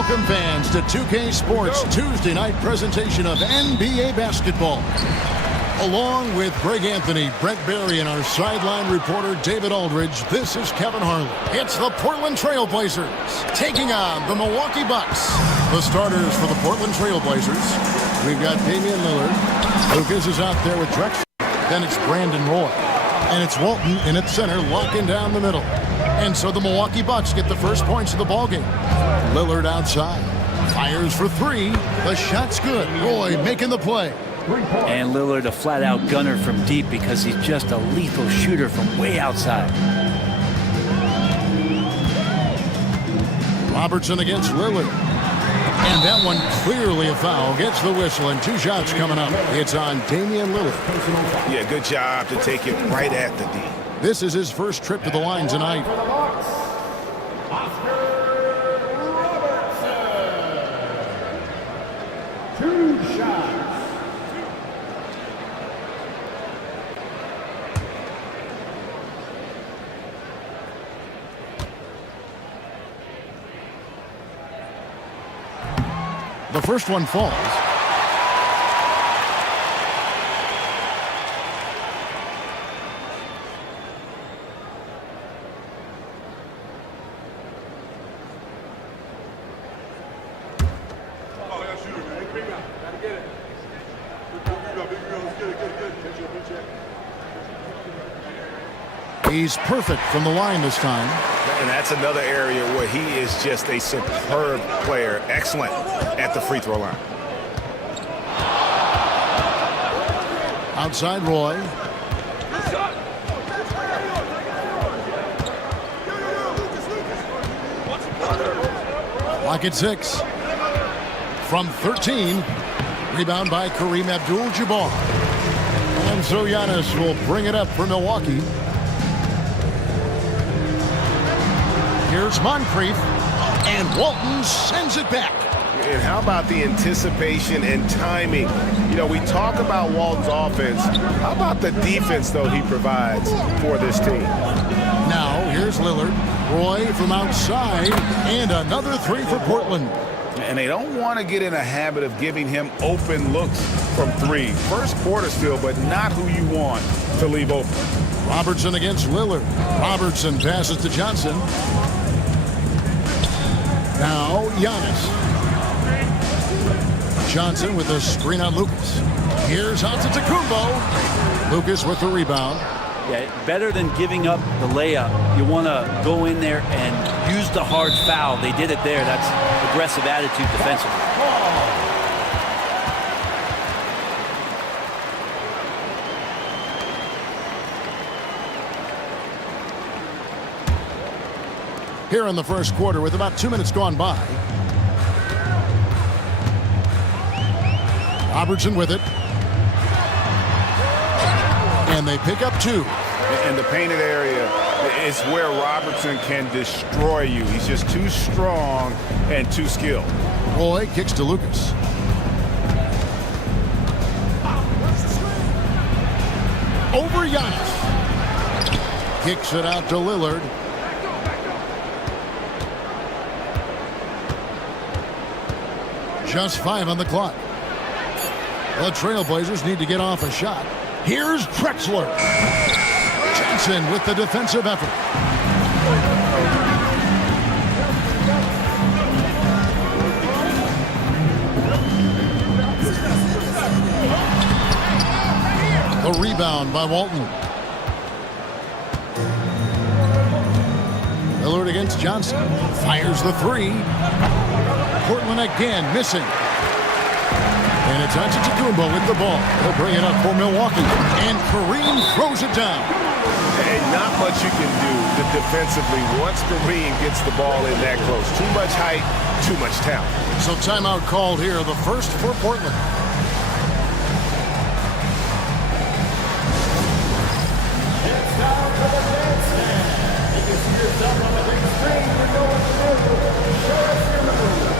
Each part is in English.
Welcome fans to 2K Sports Tuesday night presentation of NBA basketball. Along with Greg Anthony, Brent Barry, and our sideline reporter David Aldridge, this is Kevin Harlan. It's the Portland Trail Blazers taking on the Milwaukee Bucks. The starters for the Portland Trail Blazers, we've got Damian Lillard. Lucas is out there with Drexler. Then it's Brandon Roy. And it's Walton in at center, locking down the middle. And so the Milwaukee Bucks get the first points of the ballgame. Lillard outside. Fires for three. The shot's good. Roy making the play. And Lillard a flat-out gunner from deep because he's just a lethal shooter from way outside. Robertson against Lillard. And that one clearly a foul. Gets the whistle and two shots coming up. It's on Damian Lillard. Yeah, good job to take it right at the D. This is his first trip to the line tonight. Two shots. The first one falls. He's perfect from the line this time. And that's another area where he is just a superb player. Excellent at the free throw line. Outside Roy. Lock at 6. From 13. Rebound by Kareem Abdul-Jabbar. And so Giannis will bring it up for Milwaukee. Here's Moncrief, and Walton sends it back. And how about the anticipation and timing? You know, we talk about Walton's offense. How about the defense, though, he provides for this team? Now, here's Lillard. Roy from outside, and another three for Portland. And they don't want to get in a habit of giving him open looks from three. First quarter still, but not who you want to leave open. Robertson against Lillard. Robertson passes to Johnson. Now, Giannis. Johnson with a screen on Lucas. Here's Antetokounmpo. Lucas with the rebound. Yeah, better than giving up the layup. You want to go in there and use the hard foul. They did it there. That's aggressive attitude defensively. Here in the first quarter with about 2 minutes gone by. Robertson with it. And they pick up 2. And the painted area is where Robertson can destroy you. He's just too strong and too skilled. Roy kicks to Lucas. Over Giannis. Kicks it out to Lillard. Just 5 on the clock. The Trailblazers need to get off a shot. Here's Drexler. Johnson with the defensive effort. The rebound by Walton. Lillard against Johnson. Fires the three. Portland again missing. And it's Antetokounmpo with the ball. He'll bring it up for Milwaukee. And Kareem throws it down. And not much you can do defensively once Kareem gets the ball in that close. Too much height, too much talent. So timeout called here, the first for Portland. It's time for the dance stand. You can see yourself on the big screen. You know what to do. Show us your move.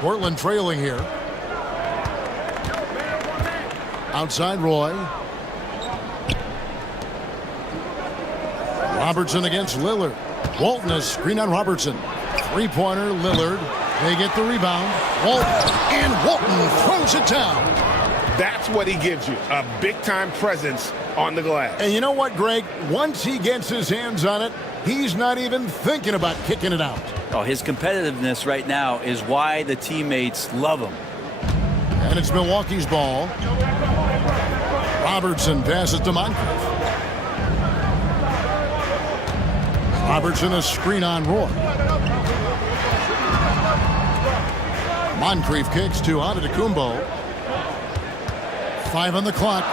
Portland trailing here. Outside Roy. Robertson against Lillard. Walton has screen on Robertson. Three-pointer, Lillard. They get the rebound. Walton, and Walton throws it down. That's what he gives you, a big-time presence on the glass. And you know what, Greg? Once he gets his hands on it, he's not even thinking about kicking it out. Oh, his competitiveness right now is why the teammates love him. And it's Milwaukee's ball. Robertson passes to Moncrief. Robertson a screen on Roy. Moncrief kicks to Antetokounmpo. 5 on the clock.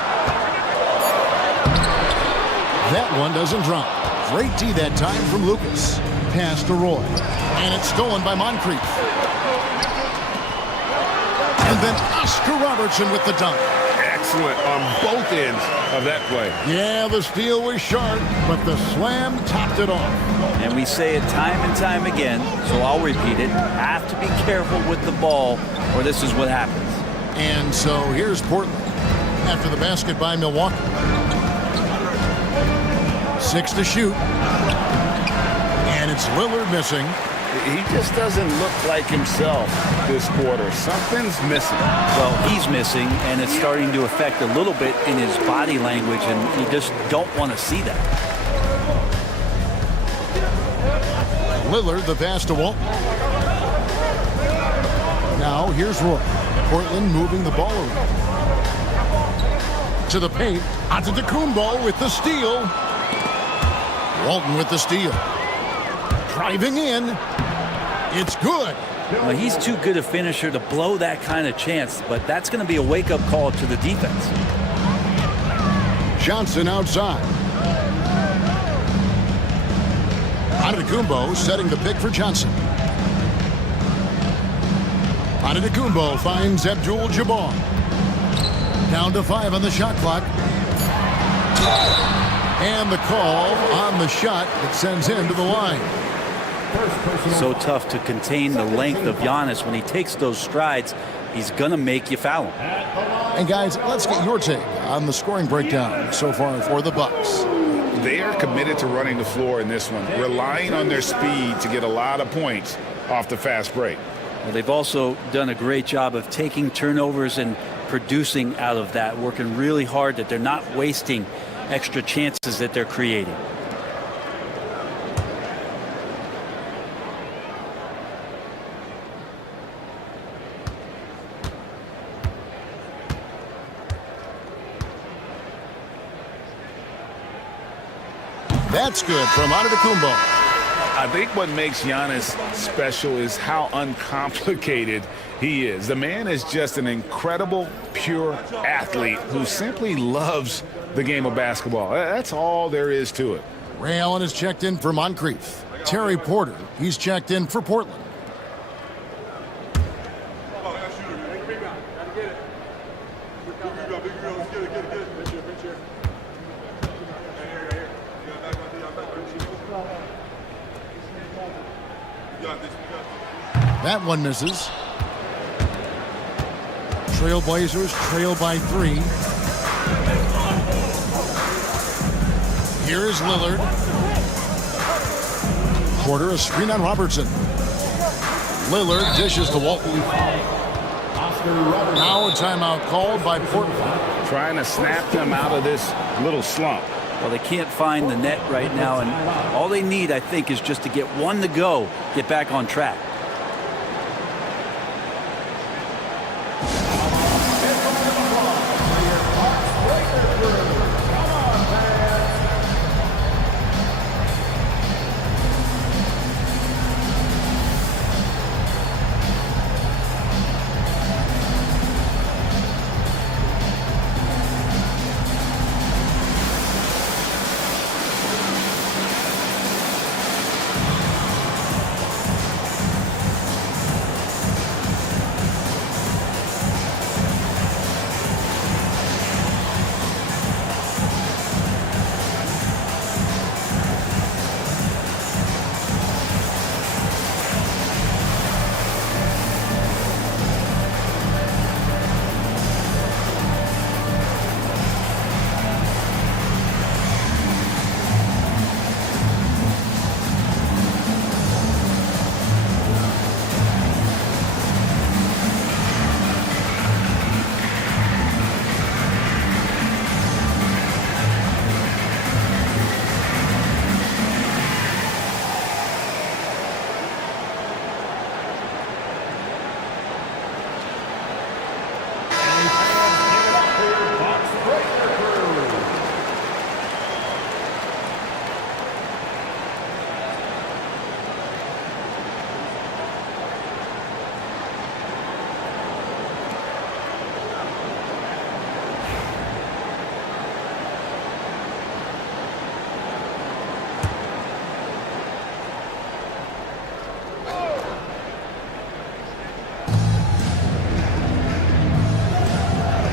That one doesn't drop. Great D that time from Lucas. Pass to Roy. And it's stolen by Moncrief. And then Oscar Robertson with the dunk. Excellent on both ends of that play. Yeah, the steal was sharp, but the slam topped it off. And we say it time and time again, so I'll repeat it. Have to be careful with the ball, or this is what happens. And so here's Portland after the basket by Milwaukee. 6 to shoot. And it's Lillard missing. He just doesn't look like himself this quarter. Something's missing. Well, he's missing, and it's starting to affect a little bit in his body language, and you just don't want to see that. Lillard, the pass to Walton. Now here's Roy. Portland moving the ball around. To the paint. Antetokounmpo with the steal. Walton with the steal. Driving in. It's good. Well, he's too good a finisher to blow that kind of chance, but that's going to be a wake-up call to the defense. Johnson outside. Antetokounmpo setting the pick for Johnson. Antetokounmpo finds Abdul-Jabbar. Down to 5 on the shot clock. And the call on the shot that sends him to the line. So tough to contain the length of Giannis. When he takes those strides, he's going to make you foul him. And guys, let's get your take on the scoring breakdown so far for the Bucks. They are committed to running the floor in this one, relying on their speed to get a lot of points off the fast break. Well, they've also done a great job of taking turnovers and producing out of that, working really hard that they're not wasting extra chances that they're creating. That's good from Antetokounmpo. I think what makes Giannis special is how uncomplicated he is. The man is just an incredible, pure athlete who simply loves the game of basketball. That's all there is to it. Ray Allen is checked in for Moncrief. Terry Porter, he's checked in for Portland. That one misses. Trailblazers trail by 3. Here is Lillard. Porter a screen on Robertson. Lillard dishes to Walton. Now a timeout called by Portland. Trying to snap them out of this little slump. Well, they can't find the net right now, and all they need, I think, is just to get one to go, get back on track.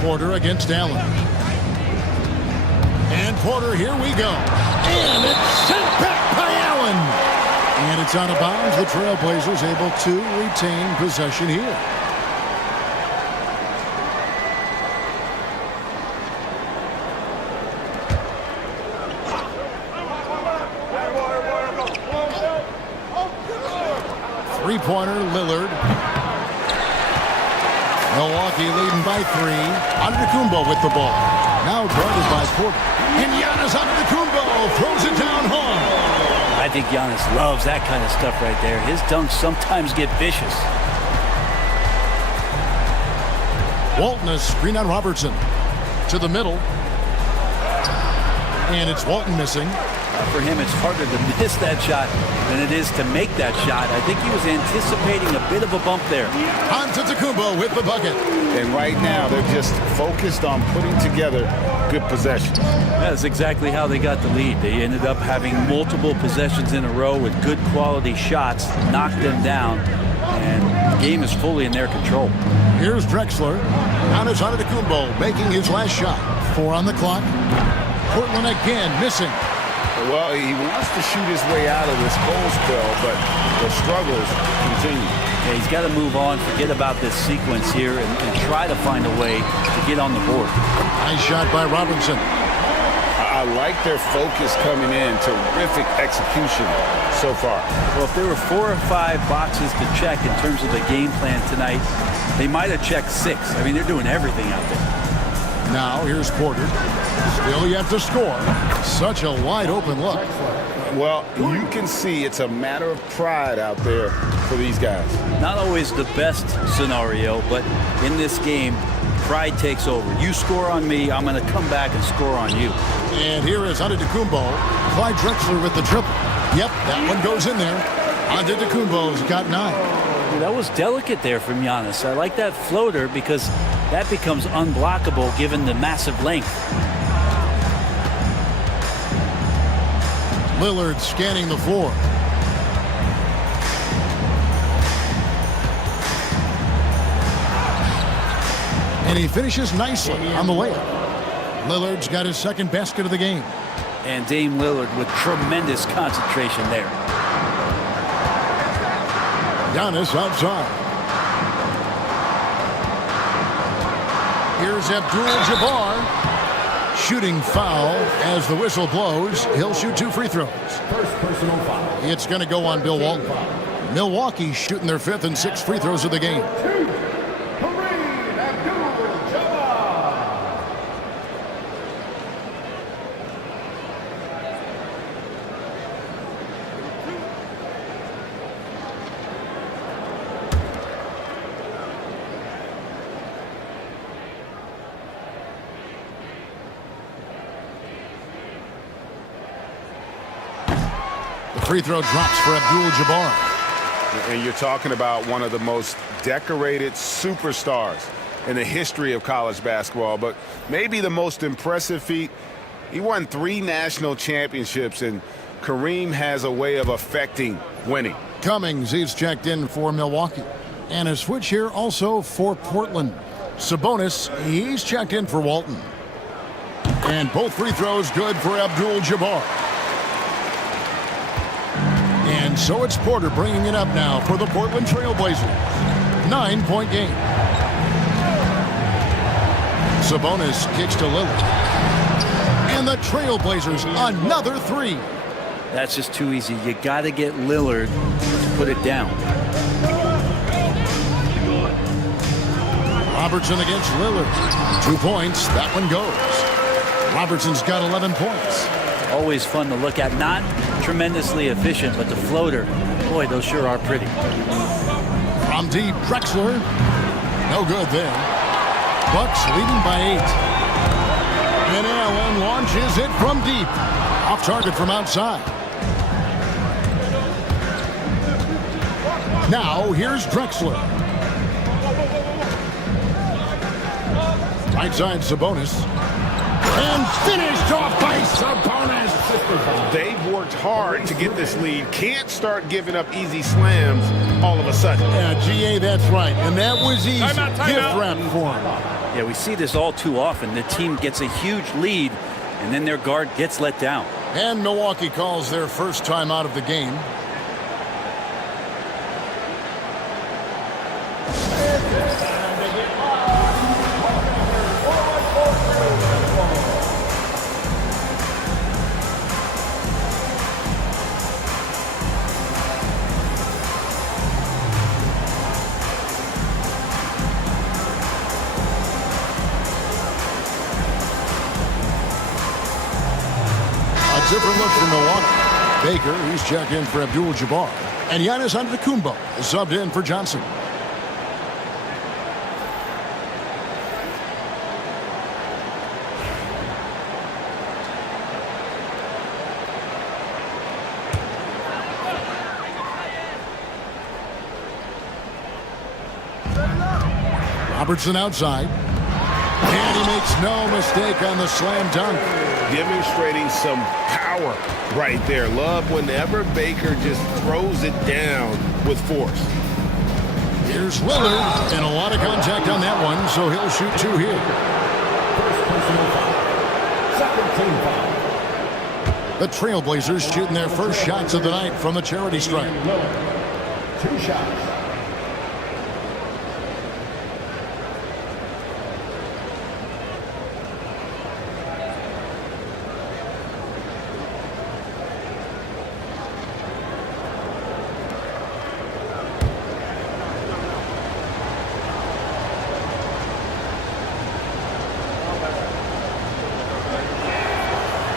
Porter against Allen. And Porter, here we go. And it's sent back by Allen. And it's out of bounds. The Trailblazers able to retain possession here. Three-pointer, Lillard. Milwaukee leading by 3. Antetokounmpo with the ball. Now guarded by Porter. And Giannis Antetokounmpo throws it down hard. I think Giannis loves that kind of stuff right there. His dunks sometimes get vicious. Walton, a screen on Robertson. To the middle. And it's Walton missing. For him, it's harder to miss that shot than it is to make that shot. I think he was anticipating a bit of a bump there. Antetokounmpo with the bucket. And right now, they're just focused on putting together good possessions. That's exactly how they got the lead. They ended up having multiple possessions in a row with good quality shots, knocked them down, and the game is fully in their control. Here's Drexler. Giannis Antetokounmpo making his last shot. 4 on the clock. Portland again missing. Well, he wants to shoot his way out of this cold spell, but the struggles continue. Yeah, he's got to move on, forget about this sequence here, and try to find a way to get on the board. Nice shot by Robinson. I like their focus coming in. Terrific execution so far. Well, if there were 4 or 5 boxes to check in terms of the game plan tonight, they might have checked 6. I mean, they're doing everything out there. Now, here's Porter. Still yet to score. Such a wide open look. Well, you can see it's a matter of pride out there for these guys. Not always the best scenario, but in this game, pride takes over. You score on me, I'm going to come back and score on you. And here is Antetokounmpo. Clyde Drexler with the triple. Yep, that one goes in there. Antetokounmpo's got 9. That was delicate there from Giannis. I like that floater because that becomes unblockable given the massive length. Lillard scanning the floor. And he finishes nicely on the layup. Lillard's got his second basket of the game. And Dame Lillard with tremendous concentration there. Giannis outside. Here's Abdul-Jabbar. Shooting foul as the whistle blows. He'll shoot 2 free throws. First personal foul. It's going to go on Bill Walton. Milwaukee shooting their 5th and 6th free throws of the game. Kareem Abdul-Jabbar. Free throw drops for Abdul-Jabbar. And you're talking about one of the most decorated superstars in the history of college basketball, but maybe the most impressive feat. He won 3 national championships, and Kareem has a way of affecting winning. Cummings, he's checked in for Milwaukee. And a switch here also for Portland. Sabonis, he's checked in for Walton. And both free throws good for Abdul-Jabbar. And so it's Porter bringing it up now for the Portland Trailblazers. 9-point game. Sabonis kicks to Lillard. And the Trailblazers another 3. That's just too easy. You got to get Lillard to put it down. Robertson against Lillard. 2 points. That one goes. Robertson's got 11 points. Always fun to look at. Not tremendously efficient, but the floater, boy, those sure are pretty. From deep, Drexler. No good there. Bucks leading by 8. And Allen launches it from deep. Off target from outside. Now here's Drexler. Right side Sabonis. And finished off by Sabonis. They've worked hard to get this lead. Can't start giving up easy slams all of a sudden. Yeah, GA, that's right. And that was easy. Timeout. Gift wrap for him. Yeah, we see this all too often. The team gets a huge lead, and then their guard gets let down. And Milwaukee calls their first time out of the game. Different look for Milwaukee. Baker, he's checked in for Abdul-Jabbar. And Giannis Antetokounmpo is subbed in for Johnson. Robertson outside. And he makes no mistake on the slam dunk. Demonstrating some power right there. Love whenever Baker just throws it down with force. Here's Lillard, and a lot of contact on that one, so he'll shoot 2 here. First personal foul. Second team foul. The Trailblazers shooting their first shots of the night from the charity stripe. 2 shots.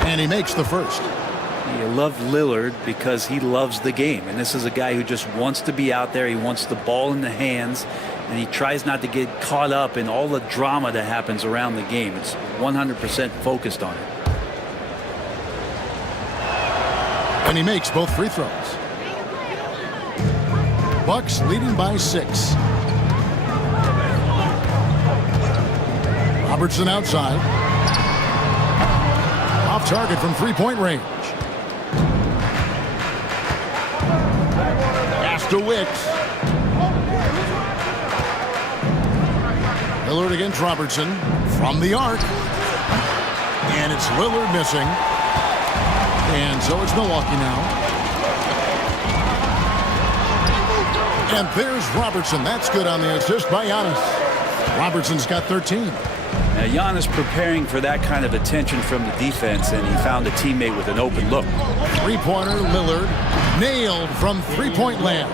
And he makes the first. You love Lillard because he loves the game. And this is a guy who just wants to be out there. He wants the ball in the hands. And he tries not to get caught up in all the drama that happens around the game. It's 100% focused on it. And he makes both free throws. Bucks leading by 6. Robertson outside. Off target from three-point range. Pass to Wicks. Lillard against Robertson from the arc. And it's Lillard missing. And so it's Milwaukee now. And there's Robertson. That's good on the assist by Giannis. Robertson's got 13. Now Giannis preparing for that kind of attention from the defense, and he found a teammate with an open look. Three-pointer, Lillard, nailed from three-point land.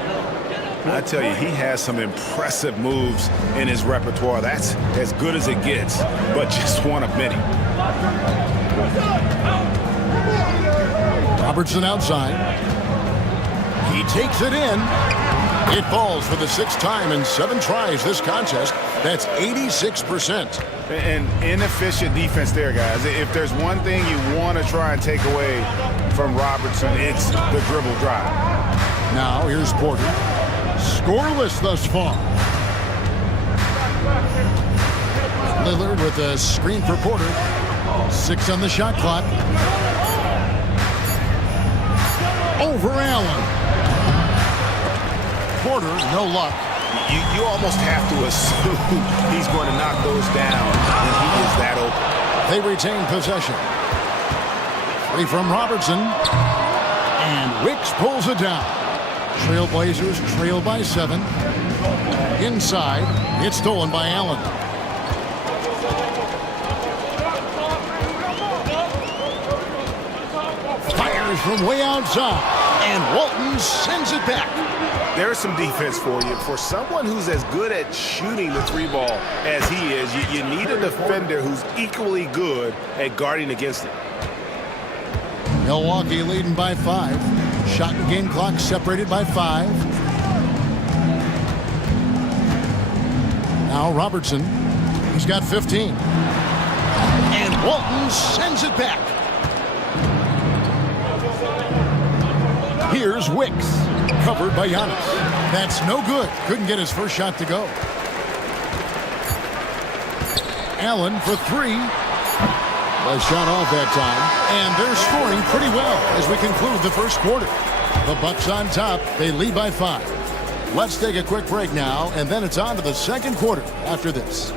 I tell you, he has some impressive moves in his repertoire. That's as good as it gets, but just one of many. Robertson outside. He takes it in. It falls for the 6th time in 7 tries this contest. That's 86%. And inefficient defense there, guys. If there's one thing you want to try and take away from Robertson, it's the dribble drive. Now here's Porter. Scoreless thus far. Lillard with a screen for Porter. 6 on the shot clock. Over Allen. Porter, no luck. You almost have to assume he's going to knock those down when he is that open. They retain possession. 3 from Robertson. And Wicks pulls it down. Trailblazers trail by 7. Inside, it's stolen by Allen. Fires from way outside. And Walton sends it back. There's some defense for you. For someone who's as good at shooting the 3 ball as he is, you need a defender who's equally good at guarding against it. Milwaukee leading by 5. Shot and game clock separated by 5. Now Robertson. He's got 15. And Walton sends it back. Here's Wicks. Covered by Giannis. That's no good. Couldn't get his first shot to go. Allen for 3. A shot off that time. And they're scoring pretty well as we conclude the first quarter. The Bucks on top. They lead by 5. Let's take a quick break now, and then it's on to the second quarter after this.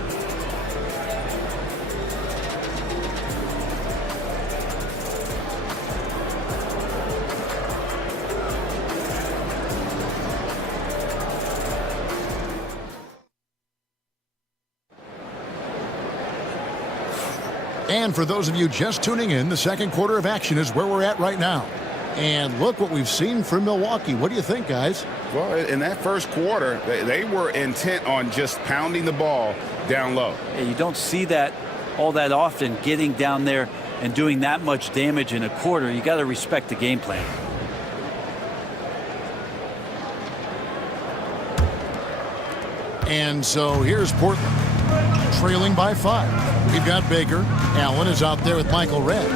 And for those of you just tuning in, the second quarter of action is where we're at right now. And look what we've seen from Milwaukee. What do you think, guys? Well, in that first quarter, they were intent on just pounding the ball down low. You don't see that all that often, getting down there and doing that much damage in a quarter. You got to respect the game plan. And so here's Portland, trailing by 5. We've got Baker. Allen is out there with Michael Redd.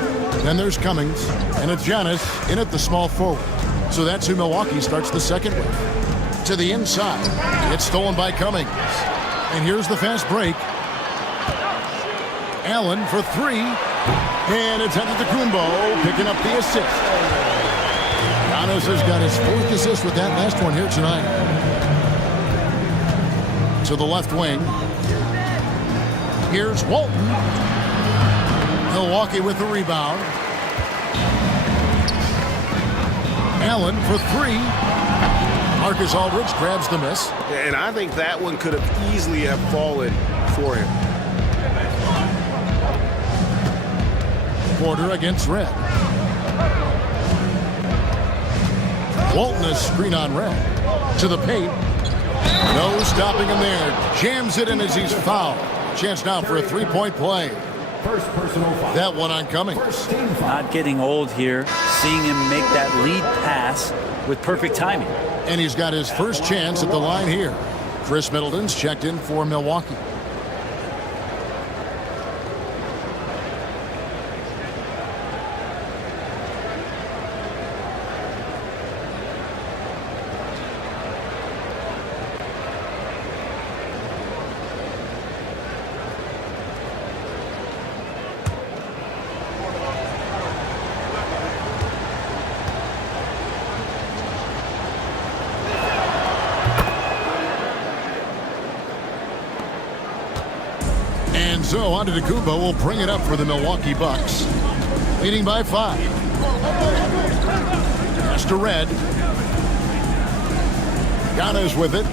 Then there's Cummings, and it's Giannis in at the small forward. So that's who Milwaukee starts the second with. To the inside. It's stolen by Cummings. And here's the fast break. Allen for 3. And it's Antetokounmpo picking up the assist. Giannis has got his 4th assist with that last one here tonight. To the left wing. Here's Walton. Milwaukee with the rebound. Allen for 3. Marcus Aldridge grabs the miss. And I think that one could have easily have fallen for him. Porter against Redd. Walton is screen on Redd. To the paint. No stopping him there. Jams it in as he's fouled. Chance now for a 3-point play. First personal foul. That one on Cummings. First team foul. Not getting old here. Seeing him make that lead pass with perfect timing. And he's got his first chance at the line here. Chris Middleton's checked in for Milwaukee. And so Antetokounmpo will bring it up for the Milwaukee Bucks. Leading by 5. Pass to Redd. Giannis with it.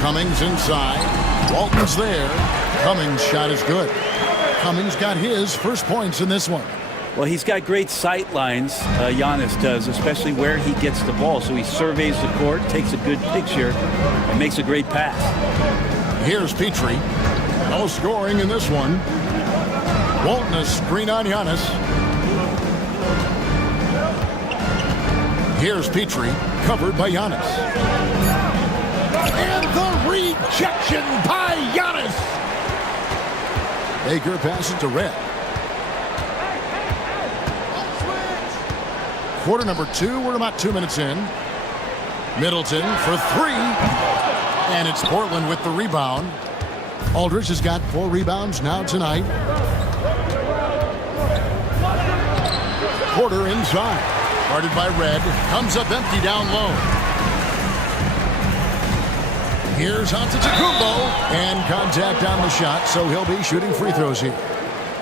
Cummings inside. Walton's there. Cummings' shot is good. Cummings got his first points in this one. Well, he's got great sight lines, Giannis does, especially where he gets the ball. So he surveys the court, takes a good picture, and makes a great pass. Here's Petrie. No scoring in this one. Walton a screen on Giannis. Here's Petrie, covered by Giannis. And the rejection by Giannis. Baker passes to Redd. Quarter number 2, we're about 2 minutes in. Middleton for 3. And it's Portland with the rebound. Aldridge has got 4 rebounds now tonight. Porter inside. Guarded by Redd. Comes up empty down low. Here's Antetokounmpo. And contact on the shot, so he'll be shooting free throws here.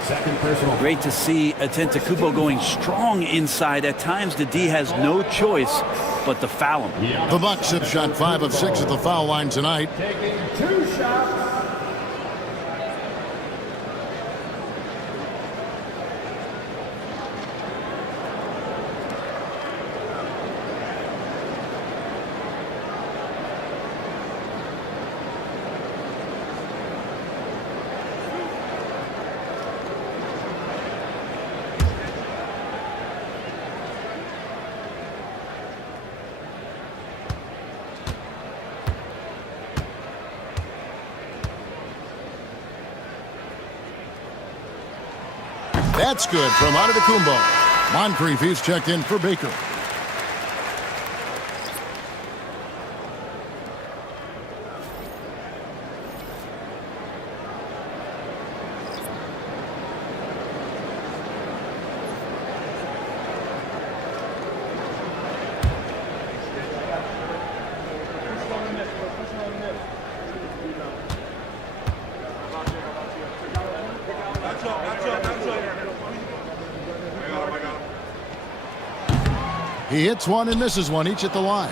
Second personal. Great to see Antetokounmpo going strong inside. At times, the D has no choice but to foul him. The Bucks have shot 5 of 6 at the foul line tonight. Taking 2 shots. That's good from Antetokounmpo. Moncrief, he's checked in for Baker. He hits one and misses one, each at the line.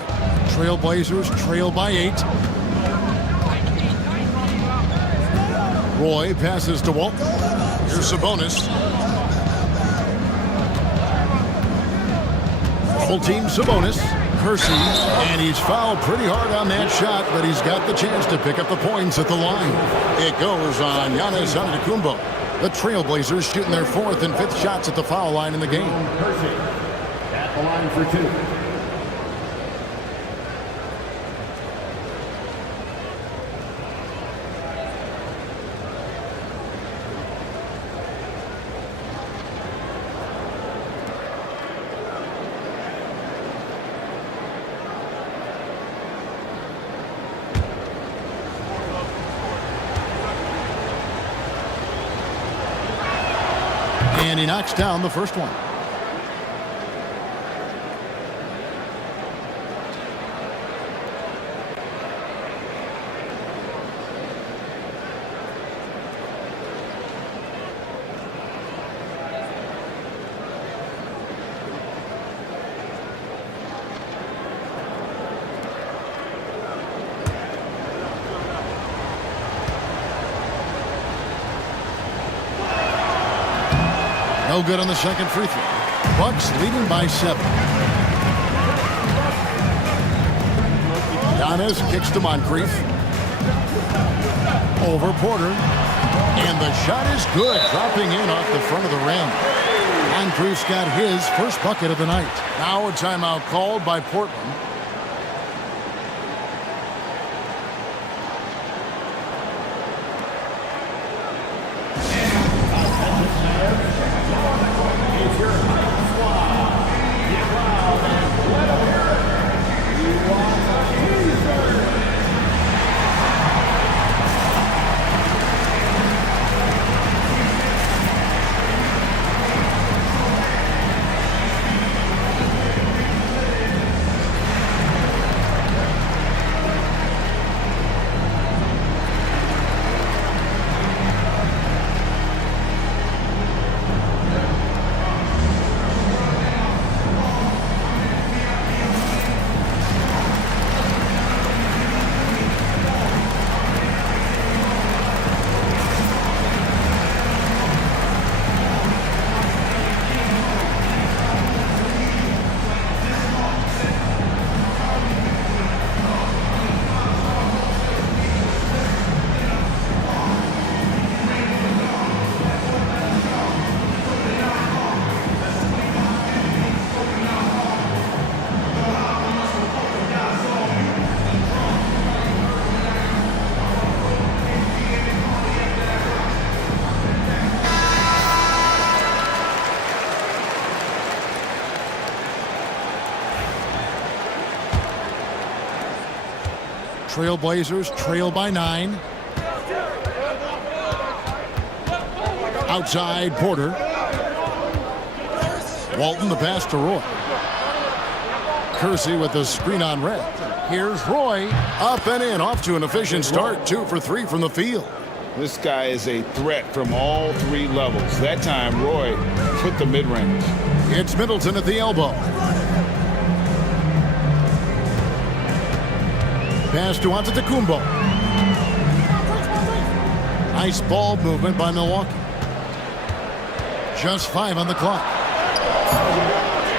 Trailblazers trail by 8. Roy passes to Walton. Here's Sabonis. Double team Sabonis. Kersey, and he's fouled pretty hard on that shot, but he's got the chance to pick up the points at the line. It goes on Giannis Antetokounmpo. The Trailblazers shooting their 4th and 5th shots at the foul line in the game. Kersey at the line for 2. And he knocks down the first one. No good on the second free throw. Bucks leading by 7. Giannis kicks to Moncrief. Over Porter. And the shot is good, dropping in off the front of the rim. Moncrief's got his first bucket of the night. Now a timeout called by Portland. Trailblazers trail by 9. Outside Porter. Walton the pass to Roy. Kersey with the screen on Red. Here's Roy. Up and in, off to an efficient start. 2 for 3 from the field. This guy is a threat from all 3 levels. That time, Roy put the mid-range. It's Middleton at the elbow. Pass to Antetokounmpo. Nice ball movement by Milwaukee. Just 5 on the clock.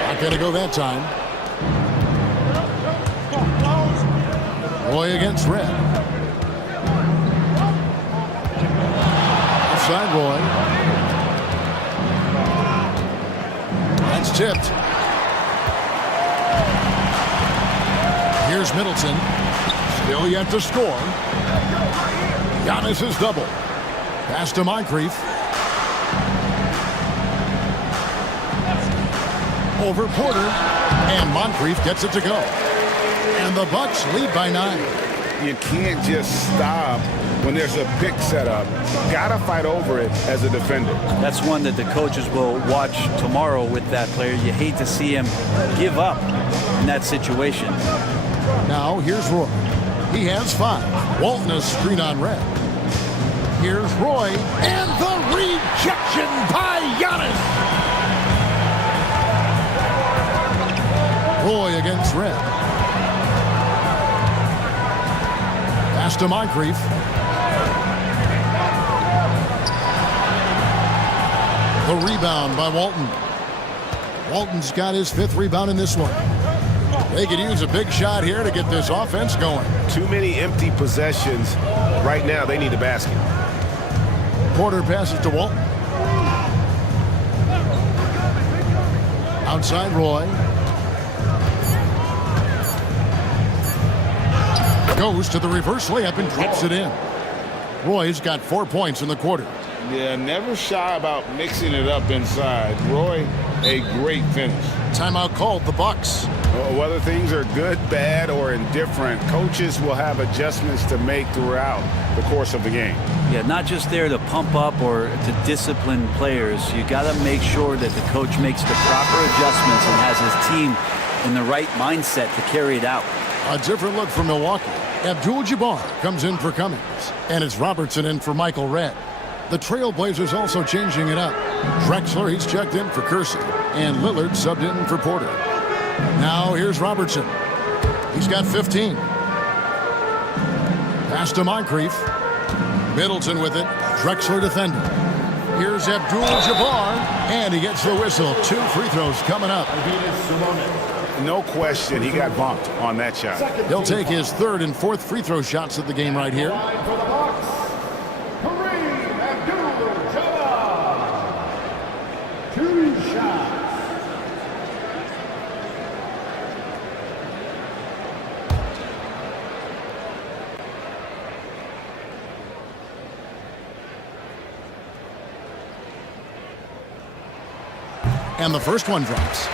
Not going to go that time. Roy against Red. Offside Roy. That's tipped. Here's Middleton. Still yet to score. Giannis is double. Pass to Moncrief. Over Porter. And Moncrief gets it to go. And the Bucks lead by 9. You can't just stop when there's a pick set up. Gotta fight over it as a defender. That's one that the coaches will watch tomorrow with that player. You hate to see him give up in that situation. Now here's Roy. He has 5. Walton a screen on Red. Here's Roy. And the rejection by Giannis. Roy against Red. Pass to Moncrief. The rebound by Walton. Walton's got his 5th rebound in this one. They could use a big shot here to get this offense going. Too many empty possessions. Right now, they need a basket. Porter passes to Walton. Outside Roy. Goes to the reverse layup and drops it in. Roy's got 4 points in the quarter. Yeah, never shy about mixing it up inside. Roy, a great finish. Timeout called, the Bucks. Whether things are good, bad, or indifferent, coaches will have adjustments to make throughout the course of the game. Yeah, not just there to pump up or to discipline players. You got to make sure that the coach makes the proper adjustments and has his team in the right mindset to carry it out. A different look for Milwaukee. Abdul-Jabbar comes in for Cummings, and it's Robertson in for Michael Redd. The Trailblazers also changing it up. Drexler, he's checked in for Kersey, and Lillard subbed in for Porter. Now here's Robertson. He's got 15. Pass to Moncrief. Middleton with it. Drexler defending. Here's Abdul-Jabbar, and he gets the whistle. 2 free throws coming up. No question, he got bumped on that shot. He'll take his 3rd and 4th free throw shots of the game right here. For the Bucks, Kareem Abdul-Jabbar. 2 shots. And the first one drops.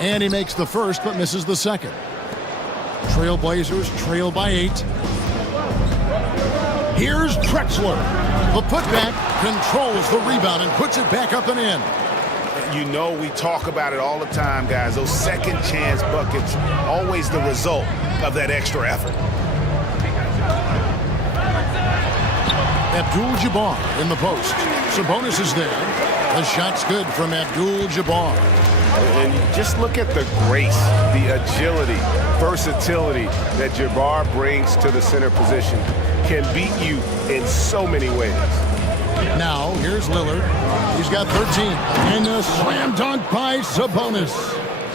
And he makes the first, but misses the second. Trailblazers trail by 8. Here's Drexler. The putback controls the rebound and puts it back up and in. You know, we talk about it all the time, guys. Those second chance buckets, always the result of that extra effort. Abdul-Jabbar in the post. Sabonis is there. The shot's good from Abdul-Jabbar. And just look at the grace, the agility, versatility that Jabbar brings to the center position. Can beat you in so many ways. Now, here's Lillard. He's got 13. And a slam dunk by Sabonis.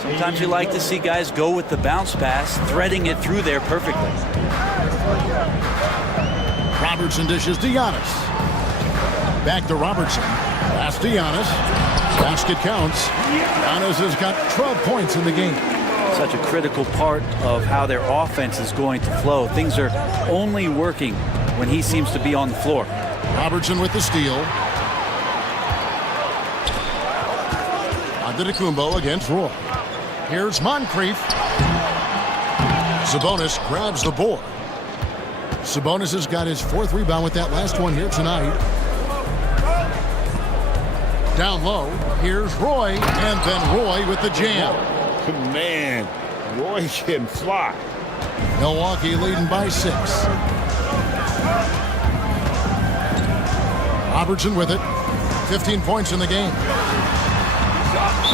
Sometimes you like to see guys go with the bounce pass, threading it through there perfectly. Robertson dishes to Giannis. Back to Robertson. Pass to Giannis. Basket counts. Giannis has got 12 points in the game. Such a critical part of how their offense is going to flow. Things are only working when he seems to be on the floor. Robertson with the steal. Antetokounmpo against Roy. Here's Moncrief. Sabonis grabs the board. Sabonis has got his 4th rebound with that last one here tonight. Down low, here's Roy, and then Roy with the jam. Man, Roy can fly. Milwaukee leading by 6. Robertson with it. 15 points in the game.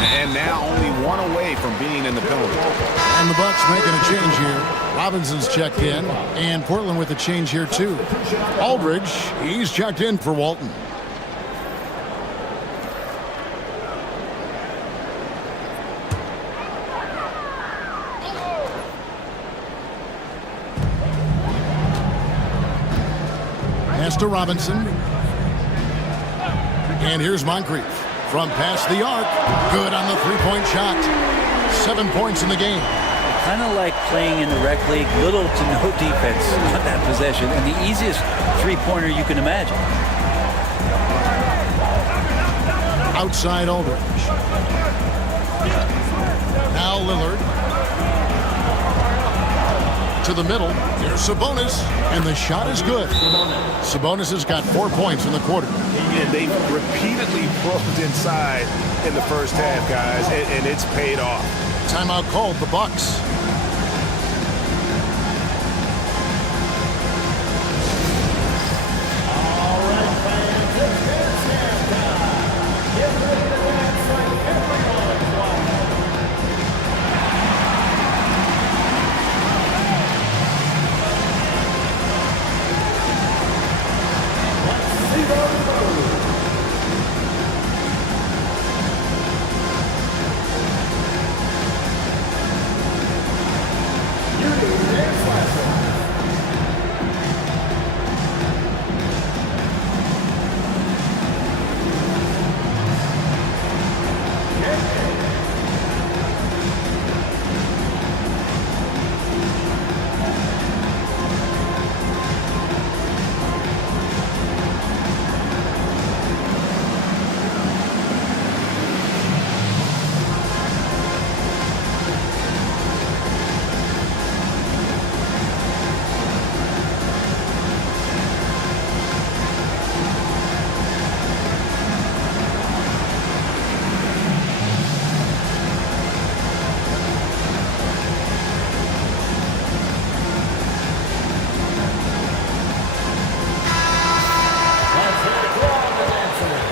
And now only 1 away from being in the penalty. And the Bucks making a change here. Robinson's checked in, and Portland with a change here too. Aldridge, he's checked in for Walton. Pass to Robinson. And here's Moncrief. From past the arc. Good on the 3-point shot. 7 points in the game. Kind of like playing in the rec league, little to no defense on that possession, and the easiest 3-pointer you can imagine. Outside Aldridge. Now Lillard. To the middle. Here's Sabonis. And the shot is good. Sabonis has got 4 points in the quarter. And they repeatedly probed inside in the first half, guys, and it's paid off. Timeout called the Bucks. All right, fans, it's dance time. Get ready to dance like everyone's watching. Let's see those moves. Beauty dance lesson. Let's hear it for all the dancers.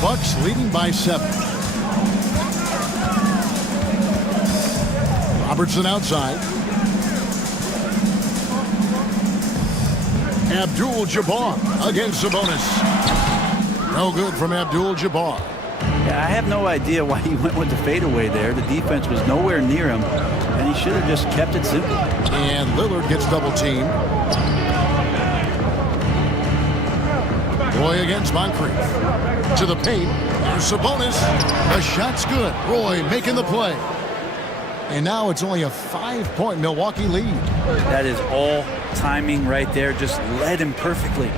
Bucks leading by 7. Robertson outside. Abdul-Jabbar against Sabonis. No good from Abdul-Jabbar. Yeah, I have no idea why he went with the fadeaway there. The defense was nowhere near him, and he should have just kept it simple. And Lillard gets double teamed. Roy against Moncrief. To the paint. There's Sabonis. The shot's good. Roy making the play. And now it's only a 5-point Milwaukee lead. That is all timing right there. Just led him perfectly.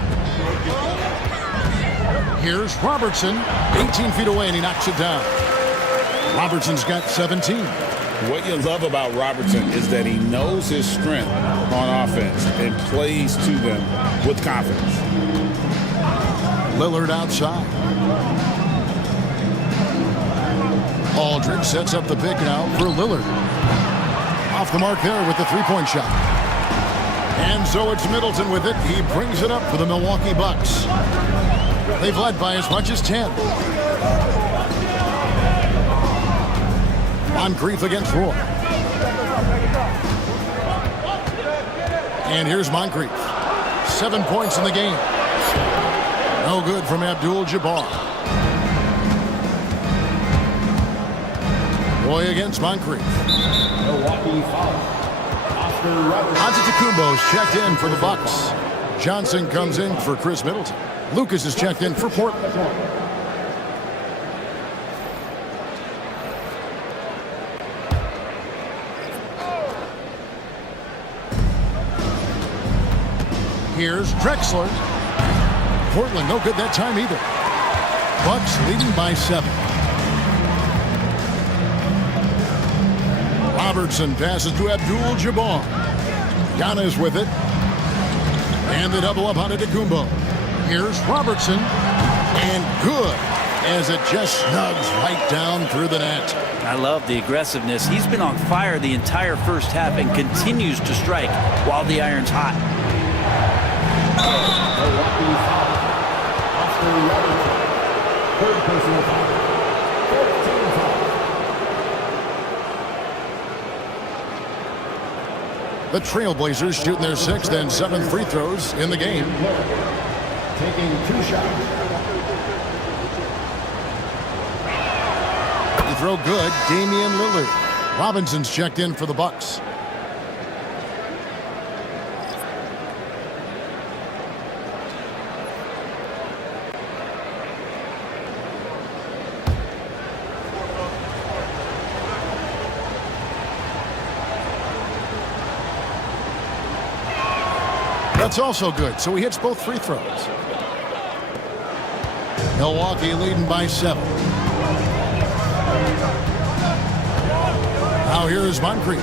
Here's Robertson. 18 feet away, and he knocks it down. Robertson's got 17. What you love about Robertson is that he knows his strength on offense and plays to them with confidence. Lillard outside. Aldridge sets up the pick now for Lillard. Off the mark there with the three-point shot. And so it's Middleton with it. He brings it up for the Milwaukee Bucks. They've led by as much as 10. Moncrief against Roy. And here's Moncrief. 7 points in the game. No good from Abdul-Jabbar. Roy against Moncrief. Milwaukee foul. Oscar Robertson. Antetokounmpo's checked in for the Bucks. Johnson comes in for Chris Middleton. Lucas is checked in for Portland. Here's Drexler. Portland no good that time either. Bucks leading by 7. Robertson passes to Abdul-Jabbar. Giannis with it. And the double up on Antetokounmpo. Here's Robertson. And good as it just snugs right down through the net. I love the aggressiveness. He's been on fire the entire first half and continues to strike while the iron's hot. Milwaukee foul. Oscar Robertson. Third personal foul. 13 foul. The Trailblazers shooting their 6th and 7th free throws in the game. Taking 2 shots. The throw good, Damian Lillard. Robinson's checked in for the Bucks. That's also good, so he hits both free throws. Milwaukee leading by 7. Now here's Moncrief.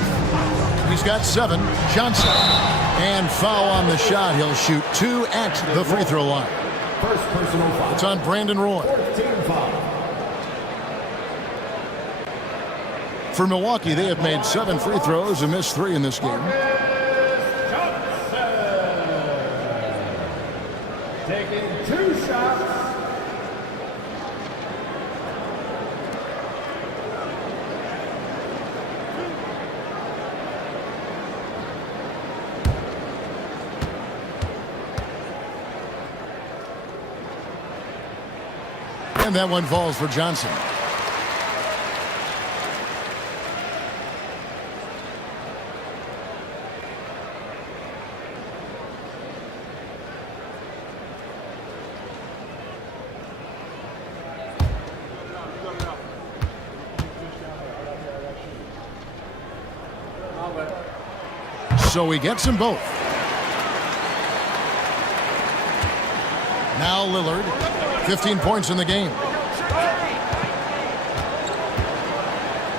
He's got 7. Johnson. And foul on the shot. He'll shoot 2 at the free throw line. First personal foul. It's on Brandon Roy. Team foul. For Milwaukee, they have made 7 free throws and missed 3 in this game. Taking 2 shots. And that one falls for Johnson. So he gets them both. Now Lillard, 15 points in the game.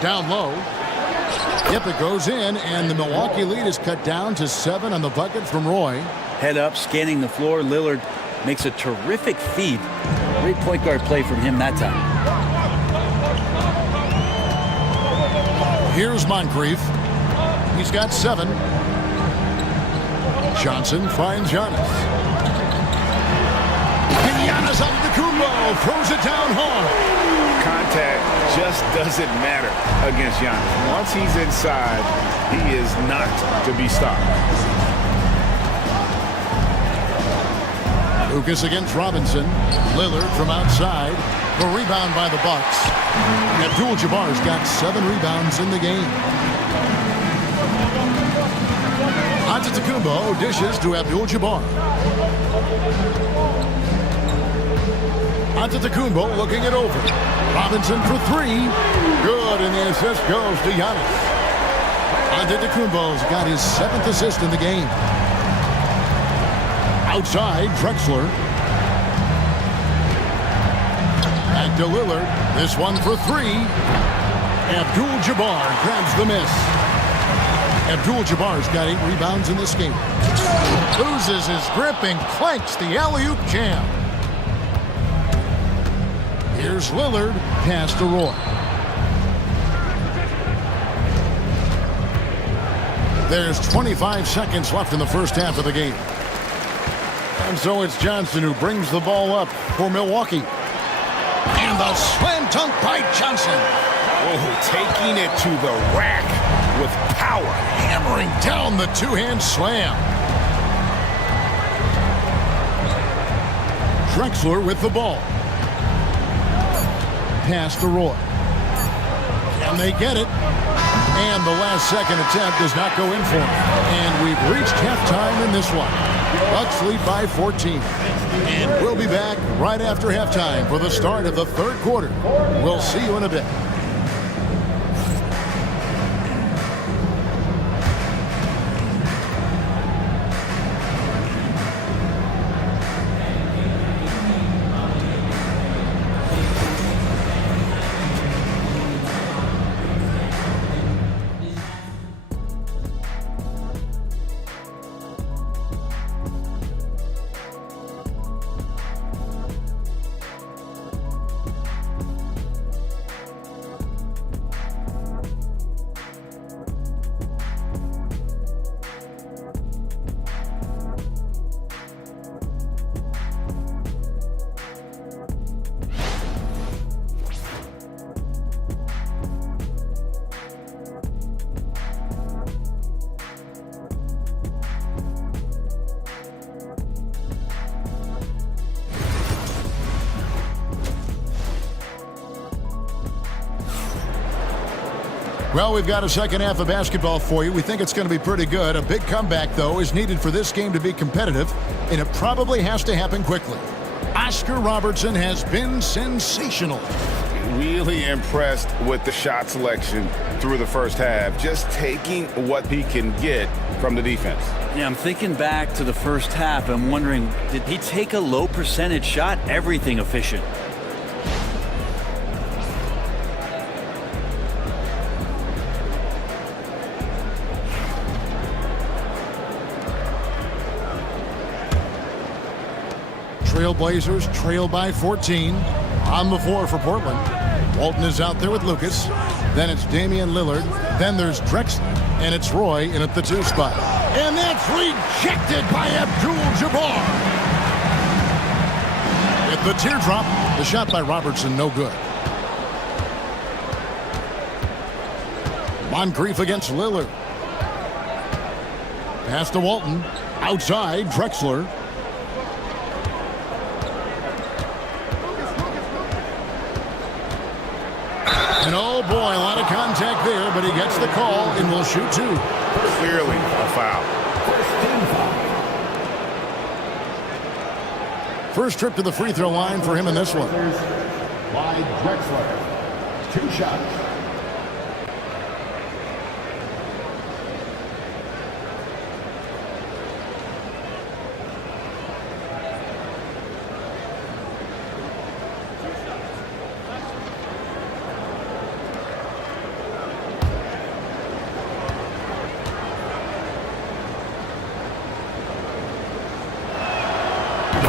Down low. Yep, it goes in, and the Milwaukee lead is cut down to 7 on the bucket from Roy. Head up, scanning the floor. Lillard makes a terrific feed. Great point guard play from him that time. Here's Moncrief. He's got 7. Johnson finds Giannis. And Giannis Antetokounmpo throws it down hard. Contact just doesn't matter against Giannis. Once he's inside, he is not to be stopped. Lucas against Robinson. Lillard from outside. The rebound by the Bucks. Abdul-Jabbar's got 7 rebounds in the game. Antetokounmpo dishes to Abdul-Jabbar. Antetokounmpo looking it over. Robinson for 3. Good, and the assist goes to Giannis. Antetokounmpo's got his 7th assist in the game. Outside, Drexler. Back to Lillard. This one for 3. Abdul-Jabbar grabs the miss. Abdul-Jabbar's got 8 rebounds in this game. Loses his grip and clanks the alley-oop jam. Here's Lillard, pass to Roy. There's 25 seconds left in the first half of the game. And so it's Johnson who brings the ball up for Milwaukee. And the slam dunk by Johnson. Oh, taking it to the rack with power. Hammering down the two-hand slam. Drexler with the ball. Pass to Roy. And they get it. And the last second attempt does not go in for him. And we've reached halftime in this one. Bucks lead by 14. And we'll be back right after halftime for the start of the third quarter. We'll see you in a bit. Well, we've got a second half of basketball for you. We think it's going to be pretty good. A big comeback, though, is needed for this game to be competitive, and it probably has to happen quickly. Oscar Robertson has been sensational. Really impressed with the shot selection through the first half, just taking what he can get from the defense. Yeah, I'm thinking back to the first half. I'm wondering, did he take a low percentage shot? Everything efficient. Trailblazers trail by 14. On the floor for Portland. Walton is out there with Lucas. Then it's Damian Lillard. Then there's Drexler. And it's Roy in at the 2 spot. And that's rejected by Abdul-Jabbar. At the teardrop, the shot by Robertson, no good. Moncrief against Lillard. Pass to Walton. Outside, Drexler. And oh boy, a lot of contact there, but he gets the call and will shoot 2. Clearly a foul. First trip to the free throw line for him in this one. Clyde Drexler. 2 shots.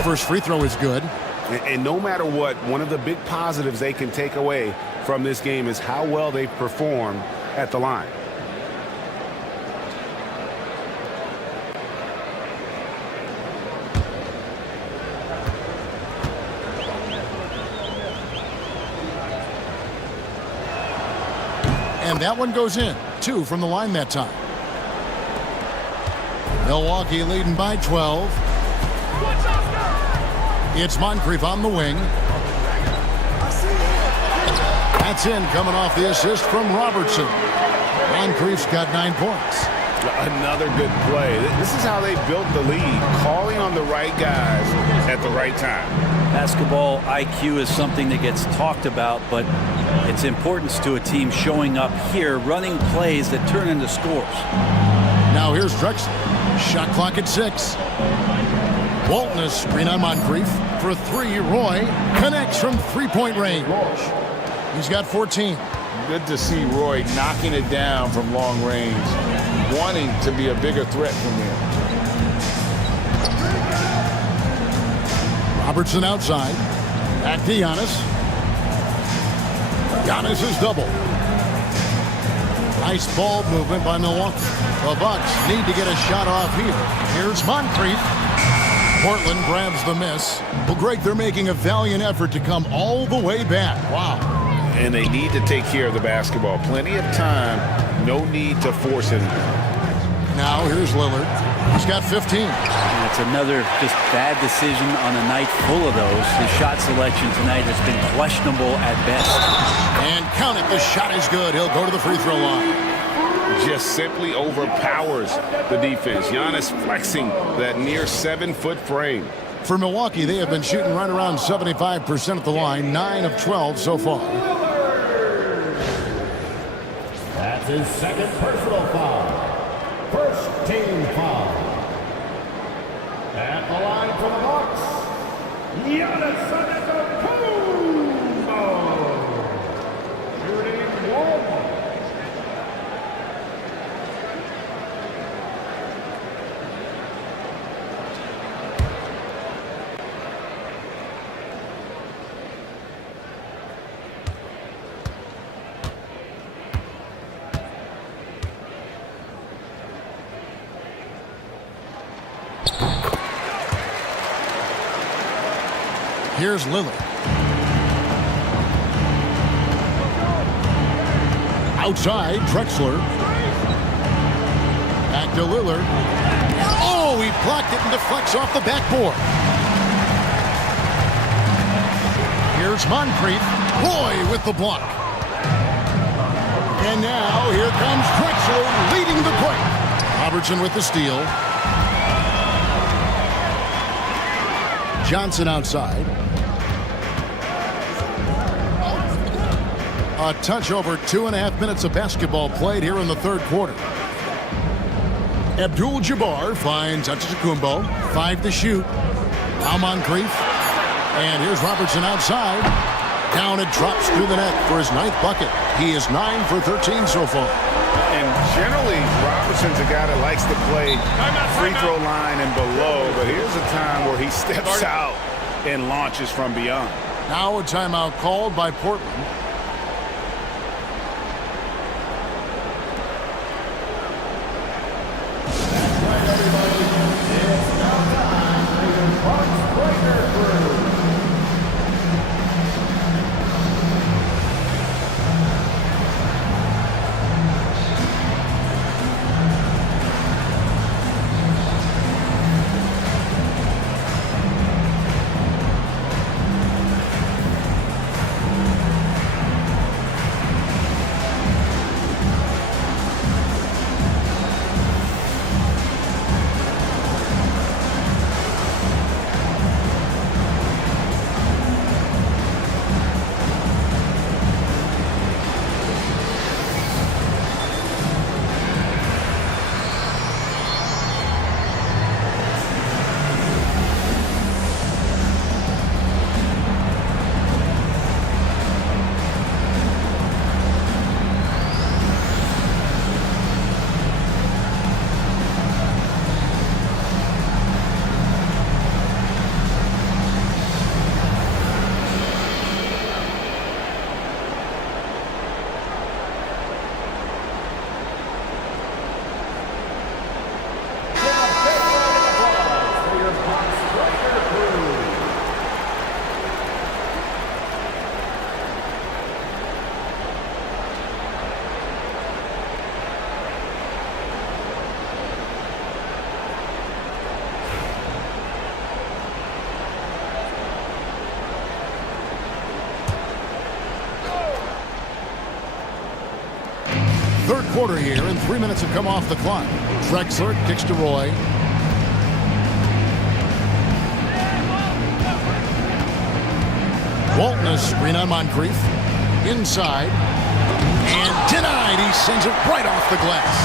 First free throw is good. And no matter what, one of the big positives they can take away from this game is how well they perform at the line. And that one goes in. 2 from the line that time. Milwaukee leading by 12. It's Moncrief on the wing. That's in, coming off the assist from Robertson. Moncrief's got 9 points. Another good play. This is how they built the lead, calling on the right guys at the right time. Basketball IQ is something that gets talked about, but its importance to a team showing up here, running plays that turn into scores. Now here's Drexler. Shot clock at 6. Walton is screen on Moncrief. For 3, Roy connects from 3-point range. He's got 14. Good to see Roy knocking it down from long range, wanting to be a bigger threat from him. Robertson outside. Back to Giannis. Giannis is double. Nice ball movement by Milwaukee. The Bucks need to get a shot off here. Here's Moncrief. Portland grabs the miss. Well, Greg, they're making a valiant effort to come all the way back. Wow. And they need to take care of the basketball. Plenty of time. No need to force it. Now here's Lillard. He's got 15. And it's another just bad decision on a night full of those. His shot selection tonight has been questionable at best. And count it. The shot is good. He'll go to the free throw line. Just simply overpowers the defense. Giannis flexing that near 7-foot frame. For Milwaukee, they have been shooting right around 75% at the line, 9 of 12 so far. That's his second personal foul. First team foul. At the line for the Bucks, Giannis Antetokounmpo. Shooting 1. Here's Lillard. Outside, Drexler. Back to Lillard. Oh, he blocked it and deflects off the backboard. Here's Moncrief. Roy with the block. And now here comes Drexler leading the break. Robertson with the steal. Johnson outside. A touch over 2.5 minutes of basketball played here in the third quarter. Abdul-Jabbar finds Antetokounmpo. 5 to shoot. Now Moncrief. And here's Robertson outside. Down it drops through the net for his 9th bucket. He is 9 for 13 so far. And generally, Robertson's a guy that likes to play free throw line and below, but here's a time where he steps out and launches from beyond. Now a timeout called by Portland. It's now time for your Bucks Breaker Crew. Third quarter here, and 3 minutes have come off the clock. Drexler kicks to Roy. Walton a screen on Moncrief. Inside. And denied. He sends it right off the glass.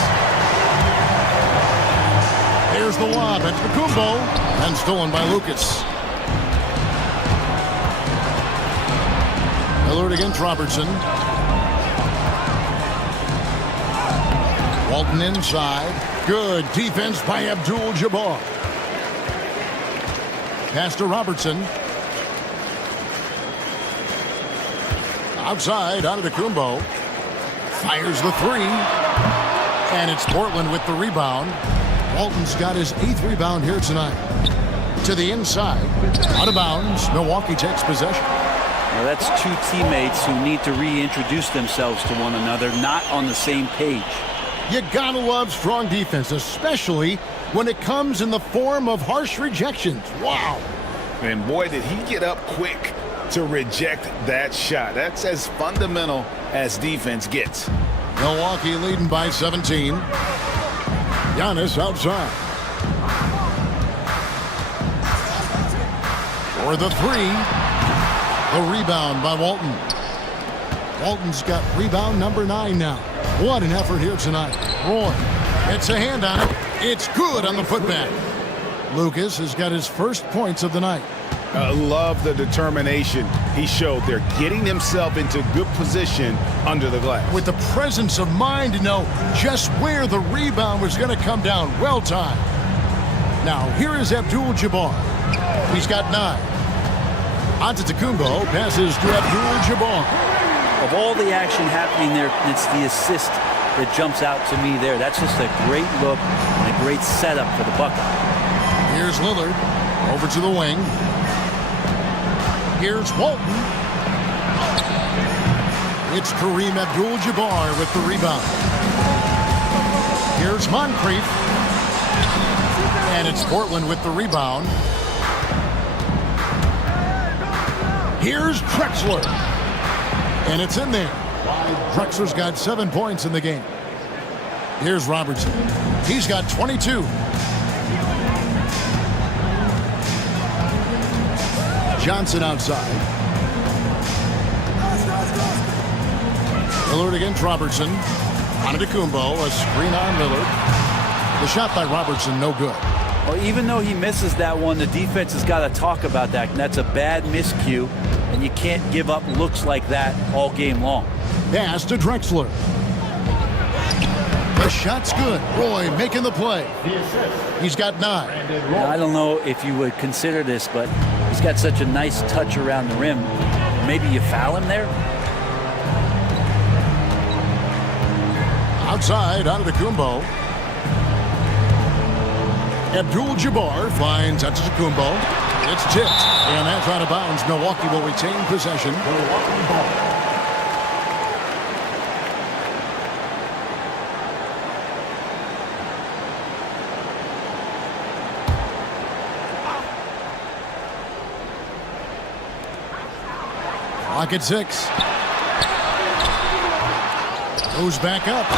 There's the lob at Kumbo. And stolen by Lucas. Lillard against Robertson. Walton inside. Good defense by Abdul-Jabbar. Pass to Robertson. Outside, out of the Kumbo. Fires the three. And it's Portland with the rebound. Walton's got his 8th rebound here tonight. To the inside. Out of bounds. Milwaukee takes possession. Now that's two teammates who need to reintroduce themselves to one another, not on the same page. You gotta love strong defense, especially when it comes in the form of harsh rejections. Wow. And boy, did he get up quick to reject that shot. That's as fundamental as defense gets. Milwaukee leading by 17. Giannis outside. For the three. The rebound by Walton. Walton's got rebound number 9 now. What an effort here tonight. Roy gets a hand on it. It's good on the putback. Lucas has got his first points of the night. Love the determination he showed there, getting himself into good position under the glass. With the presence of mind to know just where the rebound was going to come down. Well timed. Now, here is Abdul-Jabbar. He's got 9. Antetokounmpo passes to Abdul-Jabbar. Of all the action happening there, it's the assist that jumps out to me there. That's just a great look and a great setup for the bucket. Here's Lillard over to the wing. Here's Walton. It's Kareem Abdul-Jabbar with the rebound. Here's Moncrief. And it's Portland with the rebound. Here's Drexler. And it's in there. Drexler's got 7 points in the game. Here's Robertson. He's got 22. Johnson outside. Lillard against Robertson. Antetokounmpo, a screen on Lillard. The shot by Robertson, no good. Well, even though he misses that one, the defense has got to talk about that. And that's a bad miscue. And you can't give up looks like that all game long. Pass to Drexler. The shot's good. Roy making the play. He's got 9. Now, I don't know if you would consider this, but he's He's got such a nice touch around the rim. Maybe you foul him there? Outside, Antetokounmpo. Abdul-Jabbar finds Antetokounmpo. It's tipped, and that's out of bounds. Milwaukee will retain possession. Clock at 6. Goes back up,